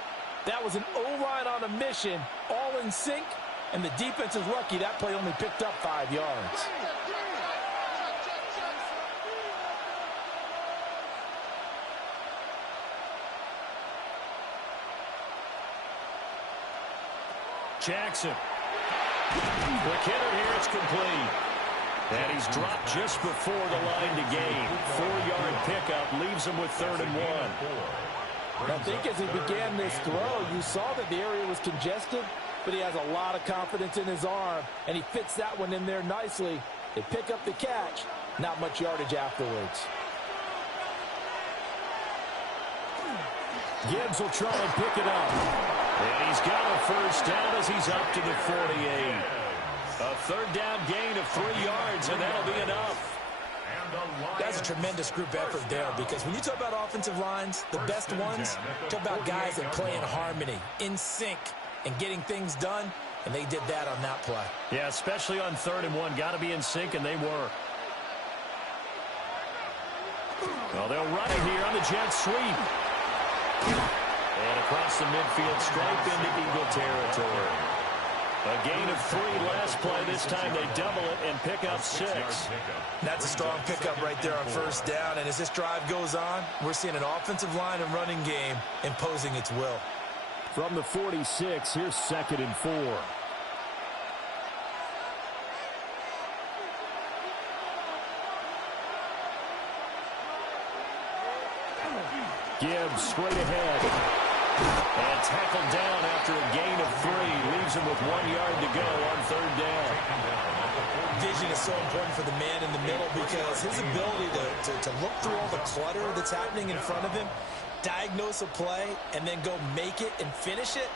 That was an O-line on a mission, all in sync, and the defense is lucky that play only picked up 5 yards. Jackson. Quick hitter here. It's complete. And he's dropped just before the line to gain. 4-yard pickup leaves him with 3rd and 1. I think as he began this throw, you saw that the area was congested, but he has a lot of confidence in his arm, and he fits that one in there nicely. They pick up the catch. Not much yardage afterwards. Gibbs will try and pick it up. And he's got a first down as he's up to the 48. A 3rd down gain of 3 yards, and that'll be enough. That's a tremendous group effort there, because when you talk about offensive lines, the best ones, talk about guys that play in harmony, in sync, and getting things done, and they did that on that play. Yeah, especially on 3rd and 1. Got to be in sync, and they were. Well, they'll run it here on the jet sweep. And across the midfield stripe into Eagle territory. A gain of 3 last play. This time they double it and pick up 6. That's a strong pickup right there on first down. And as this drive goes on, we're seeing an offensive line and running game imposing its will. From the 46, here's 2nd and 4. Gibbs straight ahead. And tackled down after a gain of 3. Leaves him with 1 yard to go on 3rd down. Vision is so important for the man in the middle, because his ability to look through all the clutter that's happening in front of him, diagnose a play, and then go make it and finish it,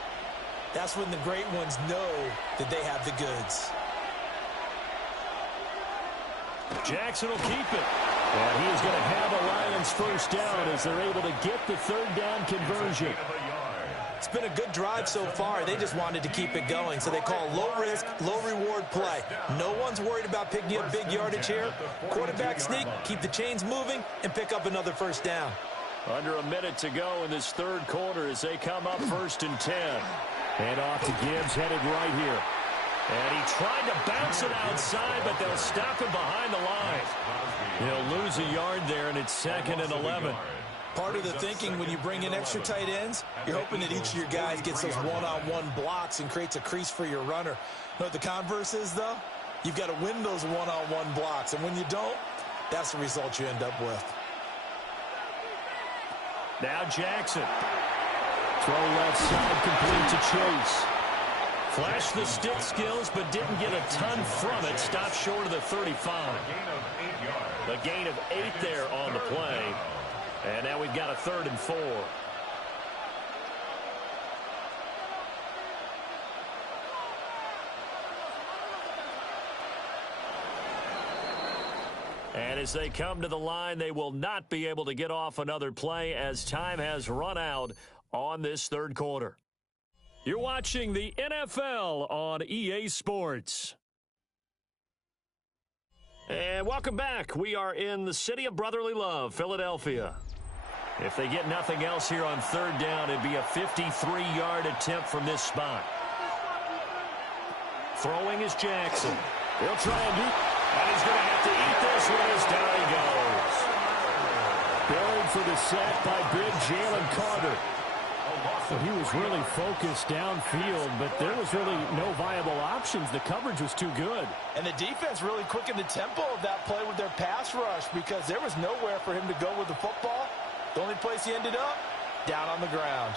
that's when the great ones know that they have the goods. Jackson will keep it. And he is going to have a Lions first down as they're able to get the 3rd down conversion. It's been a good drive so far. They just wanted to keep it going, so they call low-risk, low-reward play. No one's worried about picking up big yardage here. Quarterback sneak, keep the chains moving, and pick up another first down. Under a minute to go in this 3rd quarter as they come up 1st and 10. And off to Gibbs, headed right here. And he tried to bounce it outside, but they'll stop him behind the line. He'll lose a yard there, and it's 2nd and 11. Part of the thinking when you bring in extra tight ends, you're hoping that each of your guys gets those one-on-one blocks and creates a crease for your runner. You know what the converse is, though? You've got to win those one-on-one blocks, and when you don't, that's the result you end up with. Now Jackson. Throw left side, complete to Chase. Flashed the stick skills, but didn't get a ton from it. Stopped short of the 35. A gain of 8 there on the play. And now we've got a 3rd and 4. And as they come to the line, they will not be able to get off another play as time has run out on this 3rd quarter. You're watching the NFL on EA Sports. And welcome back. We are in the city of brotherly love, Philadelphia. If they get nothing else here on 3rd down, it'd be a 53-yard attempt from this spot. Throwing is Jackson. He'll try and do, and he's going to have to eat this one as down he goes. Buried for the sack by big Jalen Carter. He was really focused downfield, but there was really no viable options. The coverage was too good. And the defense really quickened the tempo of that play with their pass rush, because there was nowhere for him to go with the football. The only place he ended up, down on the ground.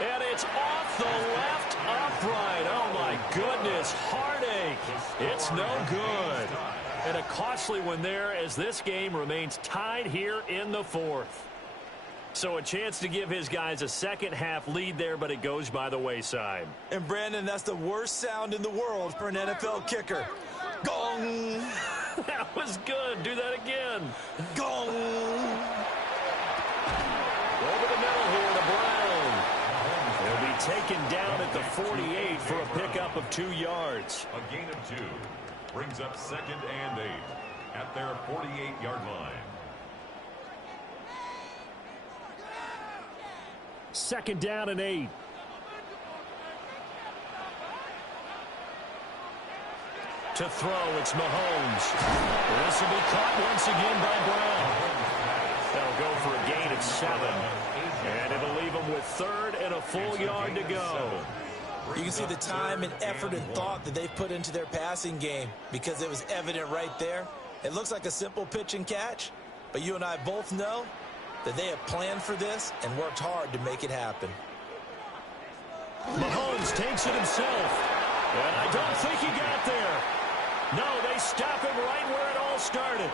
And it's off the left upright. Oh, my goodness. Heartache. It's no good. And a costly one there as this game remains tied here in the 4th. So a chance to give his guys a second-half lead there, but it goes by the wayside. And, Brandon, that's the worst sound in the world for an NFL kicker. Gong! That was good. Do that again. Gong! Over the middle here to Brown. He'll be taken down at the 48 for a pickup of 2 yards. A gain of 2 brings up 2nd and 8 at their 48-yard line. 2nd down and 8. To throw, it's Mahomes. This will be caught once again by Brown. That'll go for a gain of 7. And it'll leave them with third and a full yard to go. You can see the time and effort and thought that they've put into their passing game because it was evident right there. It looks like a simple pitch and catch, but you and I both know that they have planned for this and worked hard to make it happen. Mahomes takes it himself. And I don't think he got there. No, they stop him right where it all started.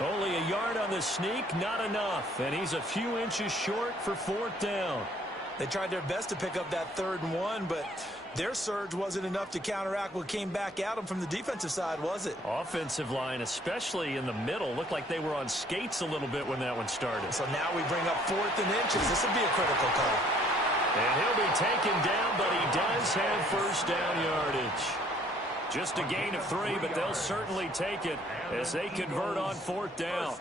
Only a yard on the sneak, not enough. And he's a few inches short for fourth down. They tried their best to pick up that 3rd and 1, but their surge wasn't enough to counteract what came back at them from the defensive side, was it? Offensive line, especially in the middle, looked like they were on skates a little bit when that one started. So now we bring up 4th and inches. This would be a critical call. And he'll be taken down, but he does have first down yardage. Just a gain of 3, but they'll certainly take it as they convert on 4th down.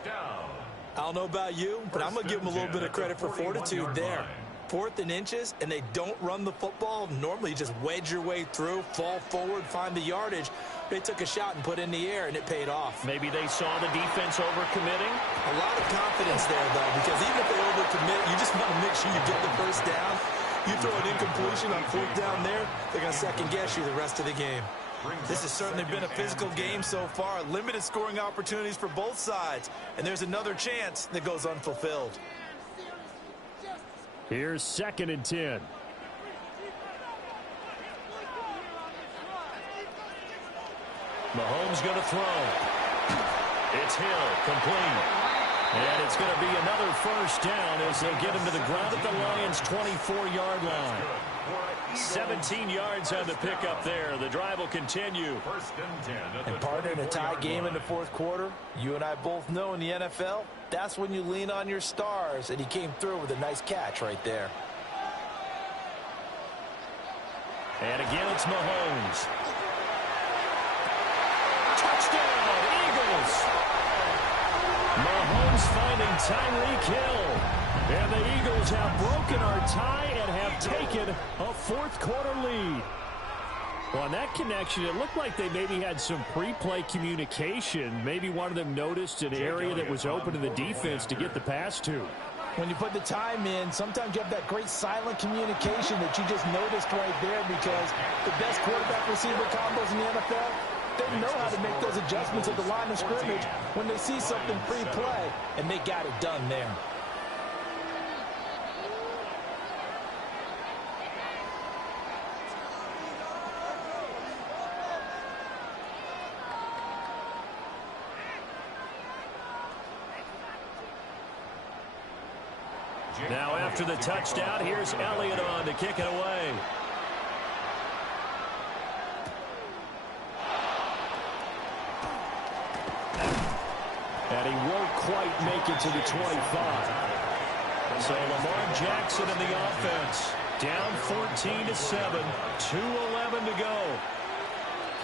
I don't know about you, but I'm going to give them a little bit of credit for fortitude there. 4th and inches, and they don't run the football. Normally, you just wedge your way through, fall forward, find the yardage. They took a shot and put it in the air, and it paid off. Maybe they saw the defense overcommitting. A lot of confidence there, though, because even if they overcommit, you just want to make sure you get the first down. You throw an incompletion on 4th down there, they're going to second-guess you the rest of the game. This has certainly been a physical game so far. Limited scoring opportunities for both sides, and there's another chance that goes unfulfilled. Here's 2nd and 10. Mahomes going to throw. It's Hill, complete. And it's going to be another first down as they get him to the ground at the Lions' 24-yard line. 17 yards on the pickup there. The drive will continue. And partner, in a tie game in the 4th quarter, you and I both know in the NFL, that's when you lean on your stars, and he came through with a nice catch right there. And again, it's Mahomes. Touchdown, Eagles! Mahomes finding Tyreek Hill. And the Eagles have broken our tie and have taken a 4th quarter lead. Well, on that connection, it looked like they maybe had some pre-play communication. Maybe one of them noticed an area that was open to the defense to get the pass to. When you put the time in, sometimes you have that great silent communication that you just noticed right there, because the best quarterback-receiver combos in the NFL, they know how to make those adjustments at the line of scrimmage when they see something pre-play, and they got it done there. Now after the touchdown, here's Elliott on to kick it away. And he won't quite make it to the 25. So Lamar Jackson in the offense. Down 14-7, 2:11 to go.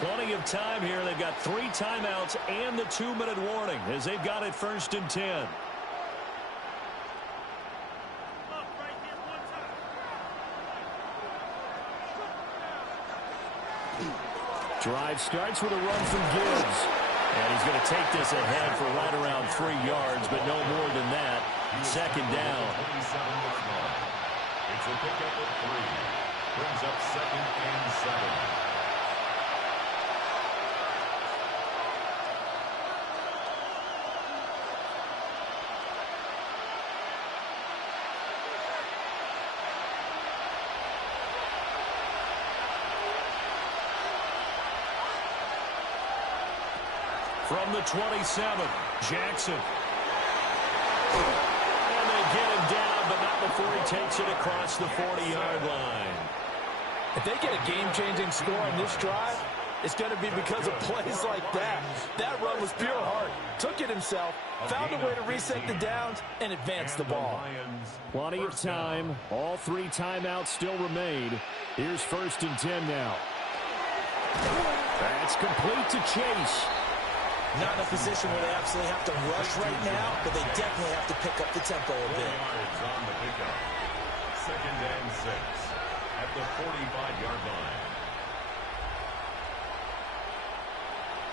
Plenty of time here. They've got 3 timeouts and the 2-minute warning as they've got it 1st and 10. Drive starts with a run from Gibbs. And he's going to take this ahead for right around 3 yards, but no more than that. 2nd down. It's a pickup of 3. Brings up 2nd and 7. From the 27, Jackson. And they get him down, but not before he takes it across the 40-yard line. If they get a game-changing score on this drive, it's going to be because of plays like that. That run was pure heart. Took it himself, found a way to reset the downs, and advance the ball. Plenty of time. All 3 timeouts still remain. Here's 1st and 10 now. That's complete to Chase. Not in a position where they absolutely have to rush right now, but they definitely have to pick up the tempo a bit. On the pickup. 2nd and 6 at the 45-yard line.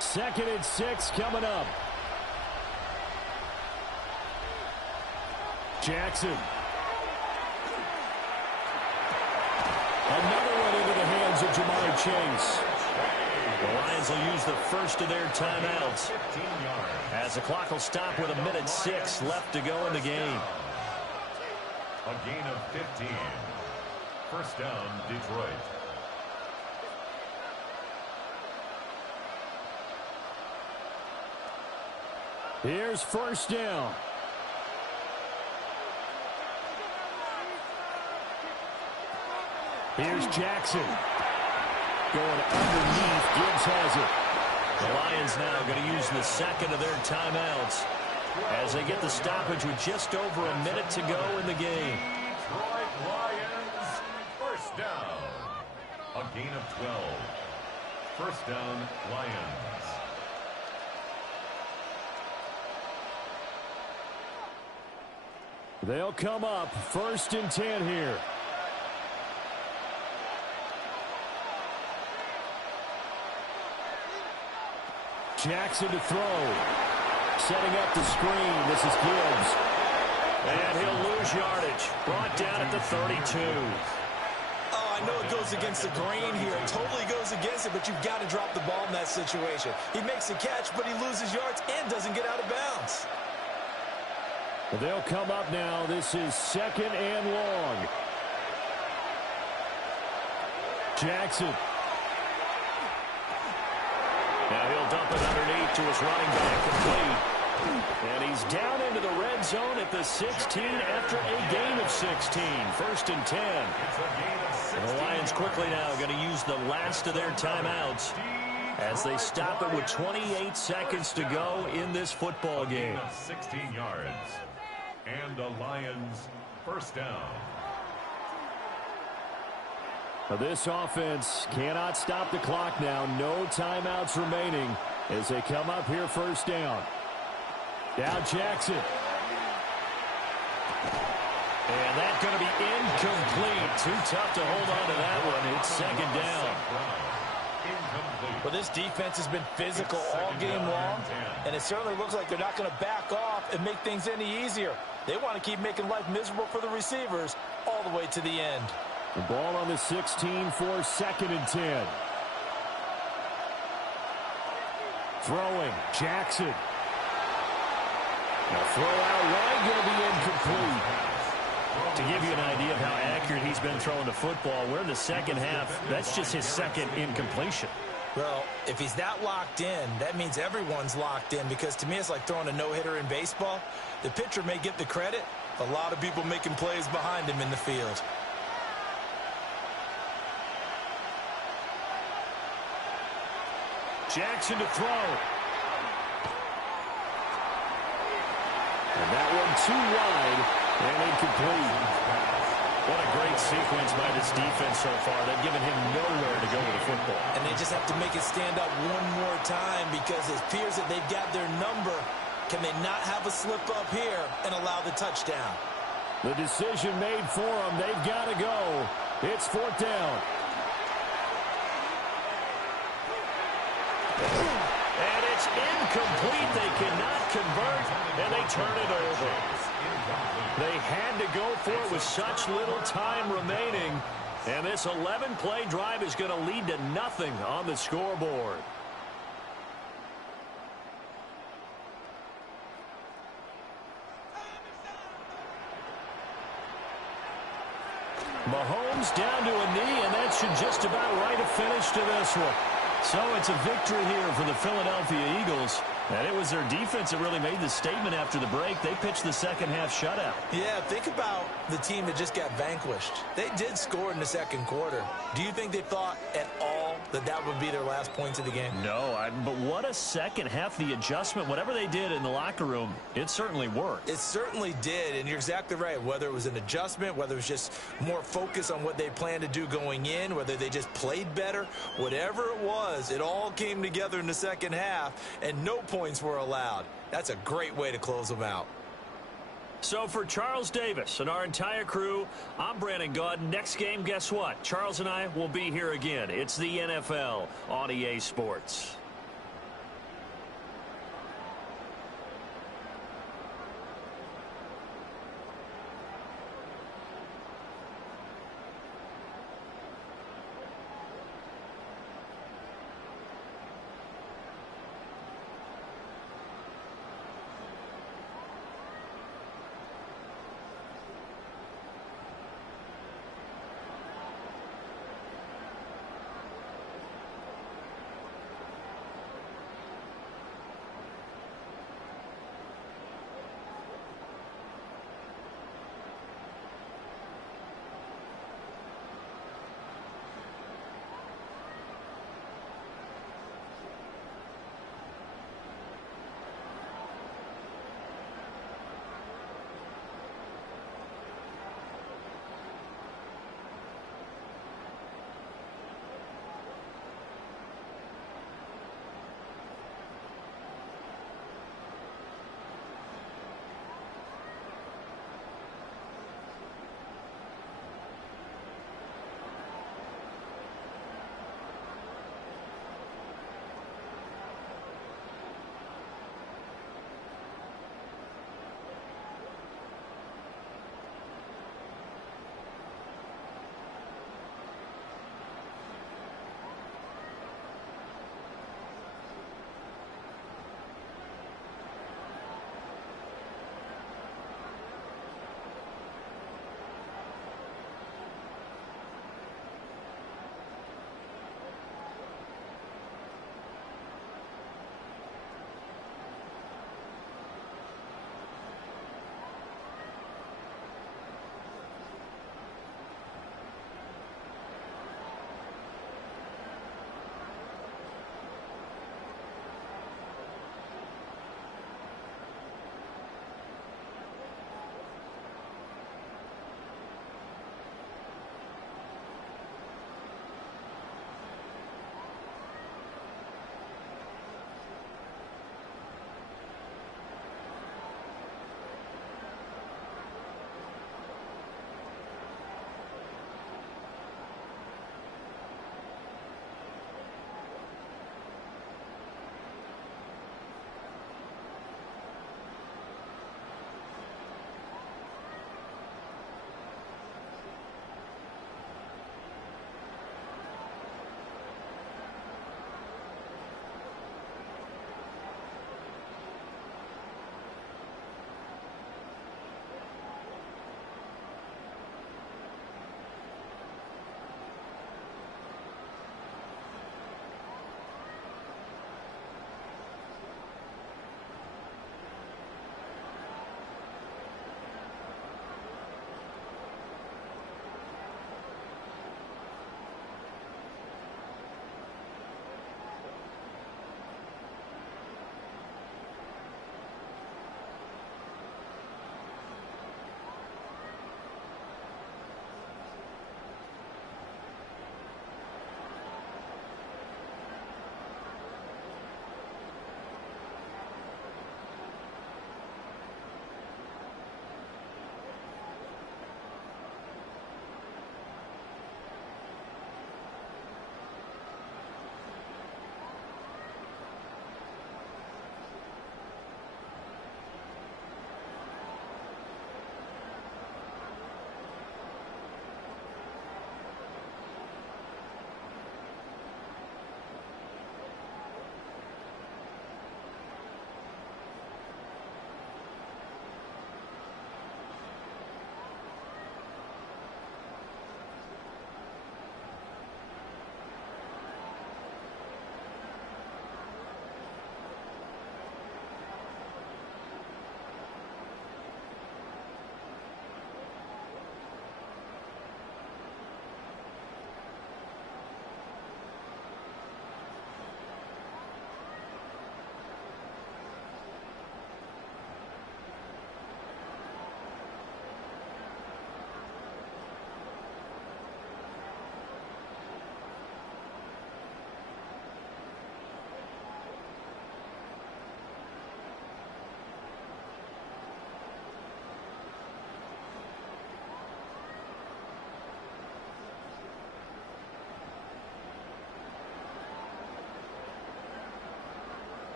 2nd and 6 coming up. Jackson. Another one into the hands of Jamar Chase. The Lions will use the first of their timeouts as the clock will stop with 1:06 left to go in the game. A gain of 15. First down, Detroit. Here's first down. Here's Jackson. Going underneath, Gibbs has it. The Lions now going to use the second of their timeouts as they get the stoppage with just over a minute to go in the game. Detroit Lions, first down. A gain of 12. First down, Lions. They'll come up 1st and 10 here. Jackson to throw. Setting up the screen. This is Gibbs. And he'll lose yardage. Brought down at the 32. Oh, I know it goes against the grain here. It totally goes against it, but you've got to drop the ball in that situation. He makes a catch, but he loses yards and doesn't get out of bounds. They'll come up now. This is 2nd and long. Jackson. Now he'll dump it underneath to his running back, complete. And he's down into the red zone at the 16 after a gain of 16. 1st and 10. And the Lions quickly now going to use the last of their timeouts as they stop it with 28 seconds to go in this football game. 16 yards. And the Lions first down. This offense cannot stop the clock now. No timeouts remaining as they come up here 1st down. Now Jackson. And that's going to be incomplete. Too tough to hold on to that one. It's 2nd down. Well, this defense has been physical all game long, and it certainly looks like they're not going to back off and make things any easier. They want to keep making life miserable for the receivers all the way to the end. The ball on the 16 for 2nd and 10. Throwing, Jackson. Now throw out wide, going to be incomplete. To give you an idea of how accurate he's been throwing the football, we're in the 2nd half. That's just his 2nd incompletion. Well, if he's that locked in, that means everyone's locked in, because to me it's like throwing a no-hitter in baseball. The pitcher may get the credit. A lot of people making plays behind him in the field. Jackson to throw. And that one too wide and incomplete. What a great sequence by this defense so far. They've given him nowhere to go with the football. And they just have to make it stand up one more time, because it appears that they've got their number. Can they not have a slip up here and allow the touchdown? The decision made for them. They've got to go. It's 4th down. And it's incomplete. They cannot convert, and they turn it over. They had to go for it with such little time remaining, and this 11-play drive is going to lead to nothing on the scoreboard. Mahomes down to a knee, and that should just about write a finish to this one. So it's a victory here for the Philadelphia Eagles. And it was their defense that really made the statement after the break. They pitched the 2nd half shutout. Yeah, think about the team that just got vanquished. They did score in the 2nd quarter. Do you think they thought at all that that would be their last points of the game? No, but what a 2nd half. The adjustment, whatever they did in the locker room, it certainly worked. It certainly did, and you're exactly right. Whether it was an adjustment, whether it was just more focus on what they planned to do going in, whether they just played better, whatever it was, it all came together in the 2nd half, and no points were allowed. That's a great way to close them out. So for Charles Davis and our entire crew, I'm Brandon Gaudin. Next game, guess what? Charles and I will be here again. It's the NFL on EA Sports.